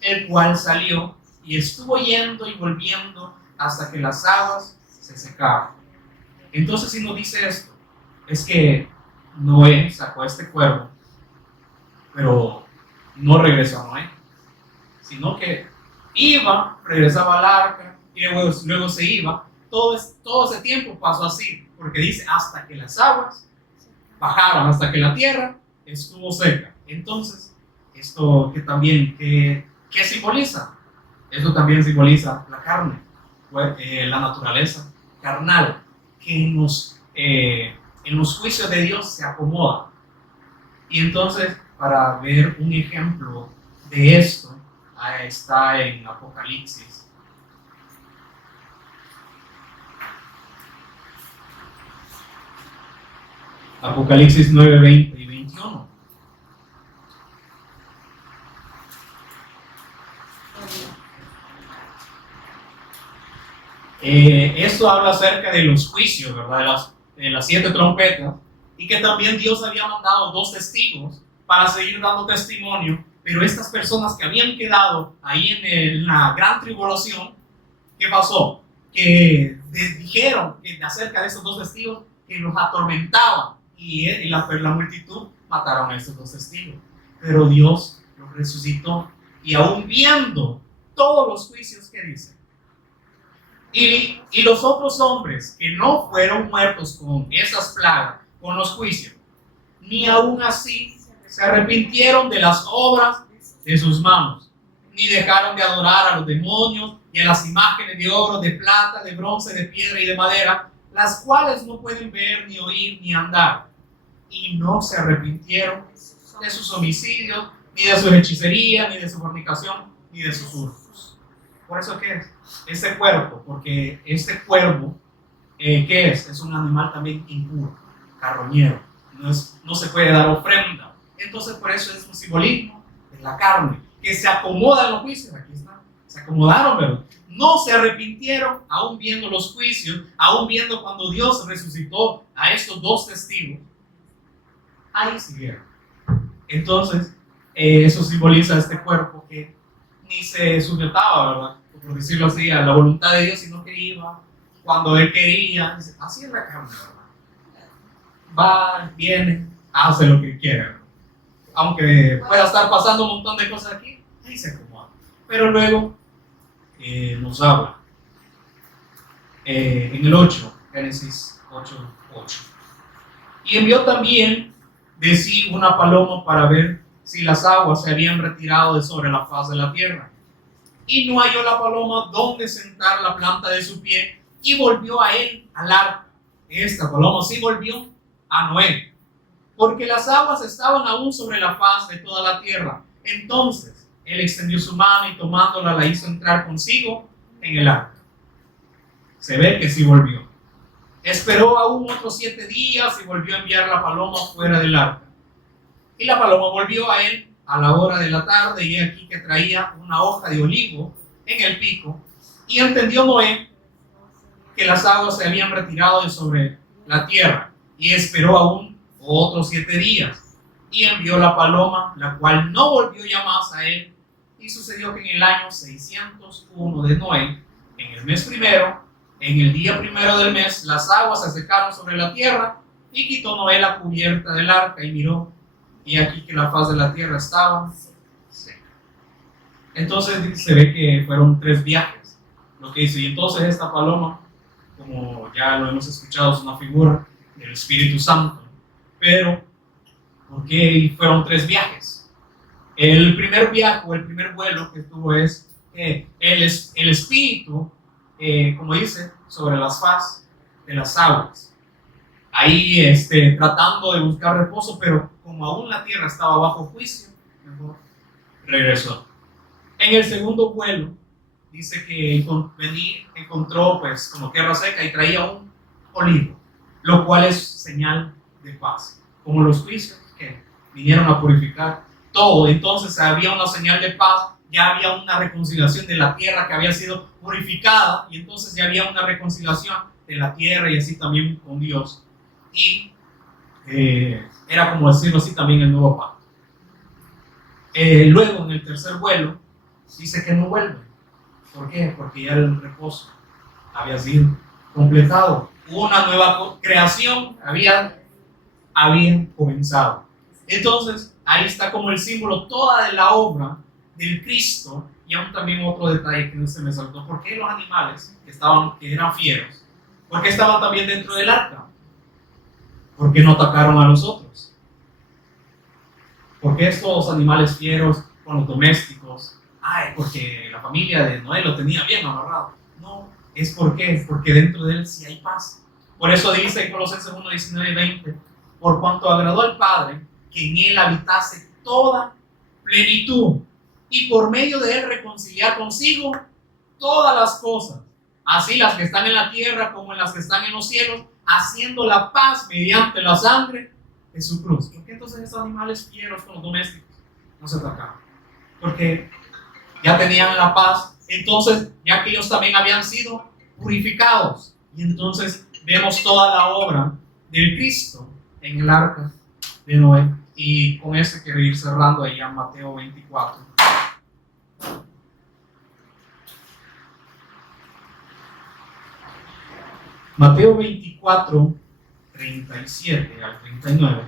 el cual salió y estuvo yendo y volviendo hasta que las aguas se secaron. Entonces, si nos dice esto, es que Noé sacó a este cuervo, pero no regresó a Noé, sino que regresaba al arca y luego se iba. Todo ese tiempo pasó así, porque dice hasta que las aguas bajaron, hasta que la tierra estuvo seca. Entonces, esto que también, ¿qué simboliza? Esto también simboliza la carne, la naturaleza carnal, que en los juicios de Dios se acomoda. Y entonces, para ver un ejemplo de esto, está en Apocalipsis. Apocalipsis 9, 20 y 21. Esto habla acerca de los juicios, ¿verdad? De las 7 trompetas, y que también Dios había mandado 2 testigos para seguir dando testimonio, pero estas personas que habían quedado ahí en la gran tribulación, ¿qué pasó? Que dijeron acerca de esos 2 testigos que los atormentaban, y la multitud mataron a estos 2 testigos, pero Dios los resucitó, y aún viendo todos los juicios que dice, y los otros hombres que no fueron muertos con esas plagas, con los juicios, ni aún así se arrepintieron de las obras de sus manos, ni dejaron de adorar a los demonios y a las imágenes de oro, de plata, de bronce, de piedra y de madera, las cuales no pueden ver, ni oír, ni andar. Y no se arrepintieron de sus homicidios, ni de su hechicería, ni de su fornicación, ni de sus hurtos. Por eso que es este cuerpo, porque este cuervo, ¿qué es? Es un animal también impuro, carroñero, no se puede dar ofrenda. Entonces por eso es un simbolismo de la carne, que se acomoda en los juicios. Aquí está, se acomodaron, pero no se arrepintieron, aún viendo los juicios, aún viendo cuando Dios resucitó a estos dos testigos. Ahí siguieron. Entonces, eso simboliza este cuerpo que ni se sujetaba, ¿verdad? Por decirlo así, a la voluntad de Dios, sino que iba cuando Él quería. Así es la carne, ¿verdad? Va, viene, hace lo que quiere, ¿verdad? Aunque pueda estar pasando un montón de cosas aquí, ahí se acomoda. Pero luego nos habla en el 8, Génesis 8:8. Y envió también de sí una paloma para ver si las aguas se habían retirado de sobre la faz de la tierra. Y no halló la paloma donde sentar la planta de su pie, y volvió a él al arca. Esta paloma sí volvió a Noé, porque las aguas estaban aún sobre la faz de toda la tierra. Entonces él extendió su mano y tomándola la hizo entrar consigo en el arca. Se ve que sí volvió. Esperó aún otros 7 días y volvió a enviar la paloma fuera del arca. Y la paloma volvió a él a la hora de la tarde, y aquí que traía una hoja de olivo en el pico. Y entendió Noé que las aguas se habían retirado de sobre la tierra, y esperó aún otros 7 días, y envió la paloma, la cual no volvió ya más a él. Y sucedió que en el año 601 de Noé, en el mes primero, en el día primero del mes, las aguas se secaron sobre la tierra, y quitó Noé la cubierta del arca y miró, y aquí que la faz de la tierra estaba seca. Entonces se ve que fueron 3 viajes lo que hizo. Y entonces esta paloma, como ya lo hemos escuchado, es una figura del Espíritu Santo. Pero ¿por qué fueron 3 viajes? El primer viaje o el primer vuelo que tuvo es el Espíritu, como dice, sobre las faz de las aguas. Ahí tratando de buscar reposo, pero como aún la tierra estaba bajo juicio, mejor regresó. En el segundo vuelo dice que encontró pues como tierra seca y traía un olivo, lo cual es señal de paz, como los juicios que vinieron a purificar todo. Entonces había una señal de paz, ya había una reconciliación de la tierra que había sido purificada, y entonces ya había una reconciliación de la tierra y así también con Dios. Y era, como decirlo así, también el nuevo pacto. Luego en el tercer vuelo dice que no vuelve. ¿Por qué? Porque ya el reposo había sido completado. Una nueva creación había comenzado. Entonces ahí está como el símbolo toda de la obra del Cristo. Y aún también otro detalle que no se me saltó: ¿por qué los animales que eran fieros, por qué estaban también dentro del arca? ¿Por qué no atacaron a los otros? ¿Por qué estos animales fieros con los domésticos? Porque la familia de Noé lo tenía bien amarrado. No, porque dentro de él sí hay paz. Por eso dice en Colosenses 1, 19 y 20: por cuanto agradó al Padre que en él habitase toda plenitud, y por medio de él reconciliar consigo todas las cosas, así las que están en la tierra como en las que están en los cielos, haciendo la paz mediante la sangre de su cruz. ¿Por qué entonces esos animales fieros con los domésticos no se atacaban? Porque ya tenían la paz. Entonces, ya que ellos también habían sido purificados. Y entonces vemos toda la obra del Cristo en el arca de Noé. Y con este quiero ir cerrando allá en Mateo 24. Mateo 24, 37 al 39.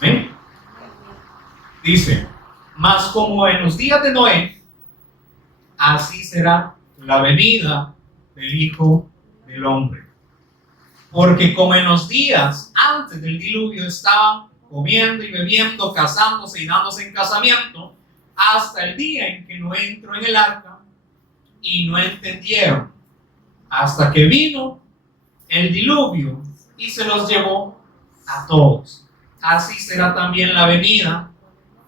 ¿Ven? Dice: mas como en los días de Noé, así será la venida del Hijo del Hombre. Porque como en los días antes del diluvio estaban comiendo y bebiendo, casándose y dándose en casamiento, hasta el día en que Noé entró en el arca y no entendieron, hasta que vino el diluvio y se los llevó a todos. Así será también la venida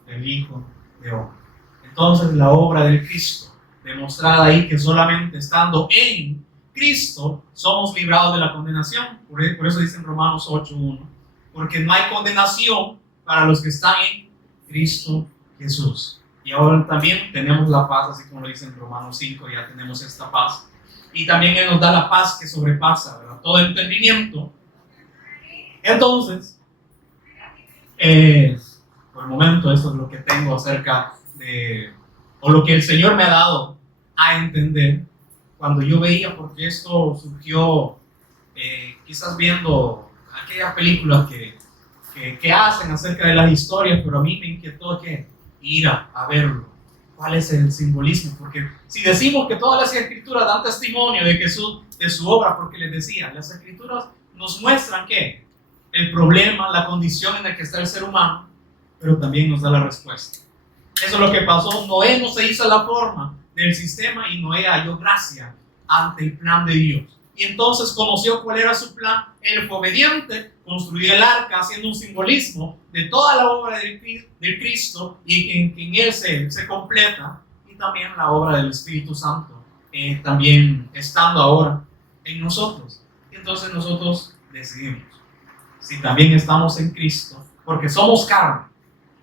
del Hijo de Hombre. Entonces la obra del Cristo, demostrada ahí que solamente estando en Cristo somos librados de la condenación. Por eso dice en Romanos 8:1, porque no hay condenación para los que están en Cristo Jesús. Y ahora también tenemos la paz, así como lo dice en Romanos 5, ya tenemos esta paz. Y también Él nos da la paz que sobrepasa, ¿verdad?, todo entendimiento. Entonces, por el momento, esto es lo que tengo acerca de, o lo que el Señor me ha dado a entender cuando yo veía, porque esto surgió quizás viendo aquellas películas que hacen acerca de las historias, pero a mí me inquietó que ir a verlo. ¿Cuál es el simbolismo? Porque si decimos que todas las escrituras dan testimonio de su obra, porque les decía, las escrituras nos muestran que el problema, la condición en la que está el ser humano, pero también nos da la respuesta. Eso es lo que pasó. Noé no se hizo a la forma del sistema y Noé halló gracia ante el plan de Dios. Y entonces conoció cuál era su plan. Él fue obediente, construyó el arca haciendo un simbolismo de toda la obra del Cristo y en él se completa, y también la obra del Espíritu Santo, también estando ahora en nosotros. Y entonces nosotros decidimos si también estamos en Cristo, porque somos carne,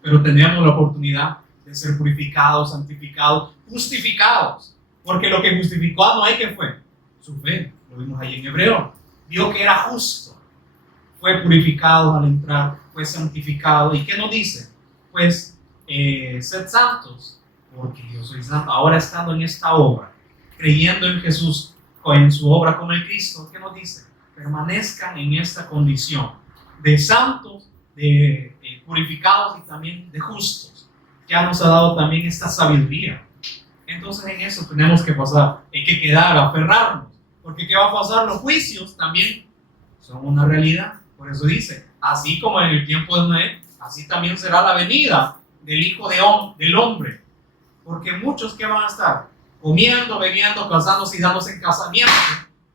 pero tenemos la oportunidad de ser purificados, santificados, justificados, porque lo que justificó a Noé, ¿qué fue? Su fe. Lo vimos ahí en Hebreo. Vio que era justo, fue purificado al entrar, fue santificado. ¿Y qué nos dice? Pues sed santos, porque yo soy santo. Ahora estando en esta obra, creyendo en Jesús, en su obra como el Cristo, ¿qué nos dice? Permanezcan en esta condición de santos, de purificados y también de justos. Ya nos ha dado también esta sabiduría. Entonces en eso tenemos que pasar, hay que quedar, aferrarnos, porque ¿qué va a pasar? Los juicios también son una realidad. Por eso dice, así como en el tiempo de Noé, así también será la venida del Hijo del Hombre, porque muchos que van a estar comiendo, bebiendo, casándose y dándose en casamiento,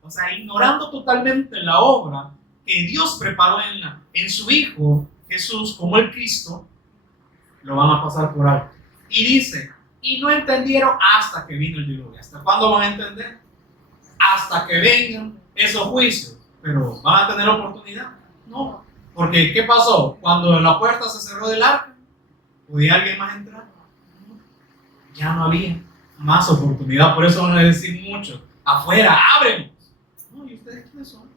o sea, ignorando totalmente la obra que Dios preparó en su Hijo Jesús como el Cristo, lo van a pasar por alto. Y dice, y no entendieron hasta que vino el diluvio. ¿Hasta cuándo van a entender? Hasta que vengan esos juicios. Pero ¿van a tener oportunidad? No. Porque ¿qué pasó? Cuando la puerta se cerró del arca, ¿podía alguien más entrar? No. Ya no había más oportunidad. Por eso van a decir mucho, afuera, ábrenos. No, ¿y ustedes quiénes son?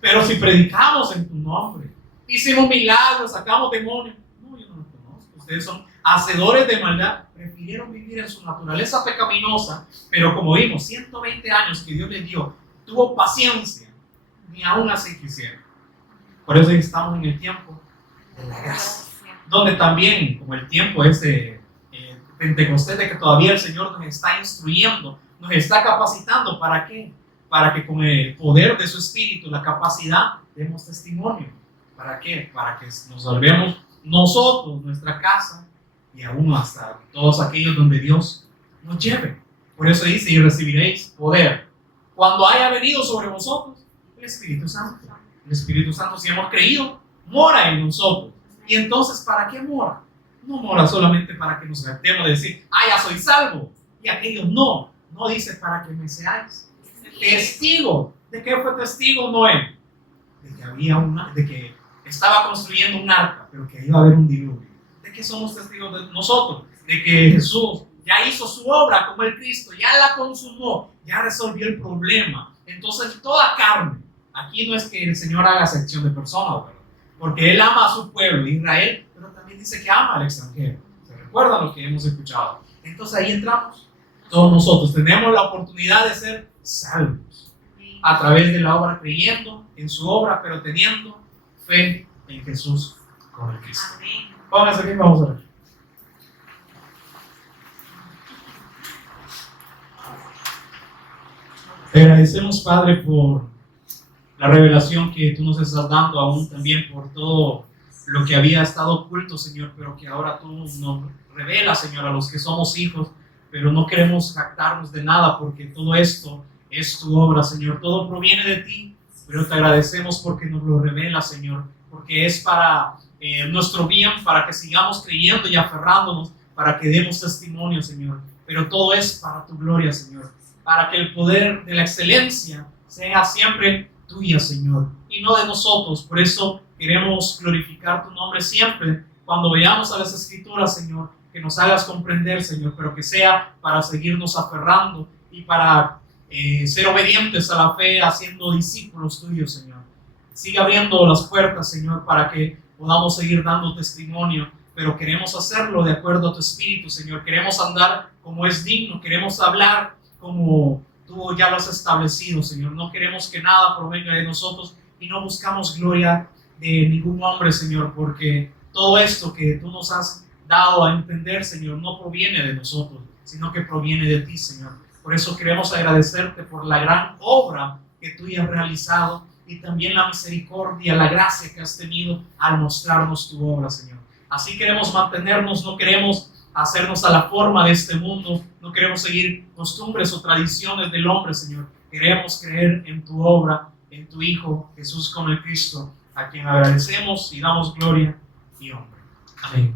Pero si predicamos en tu nombre, hicimos milagros, sacamos demonios. No, yo no los conozco. Ustedes son hacedores de maldad. Prefirieron vivir en su naturaleza pecaminosa, pero como vimos, 120 años que Dios les dio, tuvo paciencia, ni aún así quisieron. Por eso estamos en el tiempo de la gracia, donde también, como el tiempo es de Pentecostés, de que todavía el Señor nos está instruyendo, nos está capacitando. ¿Para qué? Para que con el poder de su Espíritu, la capacidad, demos testimonio. ¿Para qué? Para que nos salvemos nosotros, nuestra casa, y aún hasta todos aquellos donde Dios nos lleve. Por eso dice, y recibiréis poder cuando haya venido sobre vosotros el Espíritu Santo. El Espíritu Santo, si hemos creído, mora en nosotros. Y entonces, ¿para qué mora? No mora solamente para que nos jactemos de decir, ya soy salvo, y aquellos no dice para que me seáis testigo. ¿De qué fue testigo Noé? De que estaba construyendo un arca, pero que iba a haber un diluvio. ¿De qué somos testigos de nosotros? De que Jesús ya hizo su obra como el Cristo, ya la consumó, ya resolvió el problema. Entonces toda carne, aquí no es que el Señor haga sección de personas, ¿verdad? Porque Él ama a su pueblo, Israel, pero también dice que ama al extranjero. ¿Se recuerdan lo que hemos escuchado? Entonces ahí entramos. Todos nosotros tenemos la oportunidad de ser salvos a través de la obra, creyendo en su obra, pero teniendo fe en Jesús como el Cristo. Amén. Pónganse aquí, vamos a ver. Te agradecemos, Padre, por la revelación que tú nos estás dando, aún también por todo lo que había estado oculto, Señor, pero que ahora tú nos revelas, Señor, a los que somos hijos, pero no queremos jactarnos de nada porque todo esto es tu obra, Señor. Todo proviene de ti, pero te agradecemos porque nos lo revelas, Señor, porque es para nuestro bien, para que sigamos creyendo y aferrándonos, para que demos testimonio, Señor. Pero todo es para tu gloria, Señor, para que el poder de la excelencia sea siempre tuya, Señor, y no de nosotros. Por eso queremos glorificar tu nombre siempre cuando veamos a las Escrituras, Señor, que nos hagas comprender, Señor, pero que sea para seguirnos aferrando y para ser obedientes a la fe, haciendo discípulos tuyos, Señor. Sigue abriendo las puertas, Señor, para que podamos seguir dando testimonio, pero queremos hacerlo de acuerdo a tu Espíritu, Señor. Queremos andar como es digno, queremos hablar como tú ya lo has establecido, Señor. No queremos que nada provenga de nosotros y no buscamos gloria de ningún hombre, Señor, porque todo esto que tú nos has dado a entender, Señor, no proviene de nosotros, sino que proviene de ti, Señor. Por eso queremos agradecerte por la gran obra que tú ya has realizado y también la misericordia, la gracia que has tenido al mostrarnos tu obra, Señor. Así queremos mantenernos, no queremos hacernos a la forma de este mundo, no queremos seguir costumbres o tradiciones del hombre, Señor. Queremos creer en tu obra, en tu Hijo Jesús como el Cristo, a quien agradecemos y damos gloria y honra. Amén.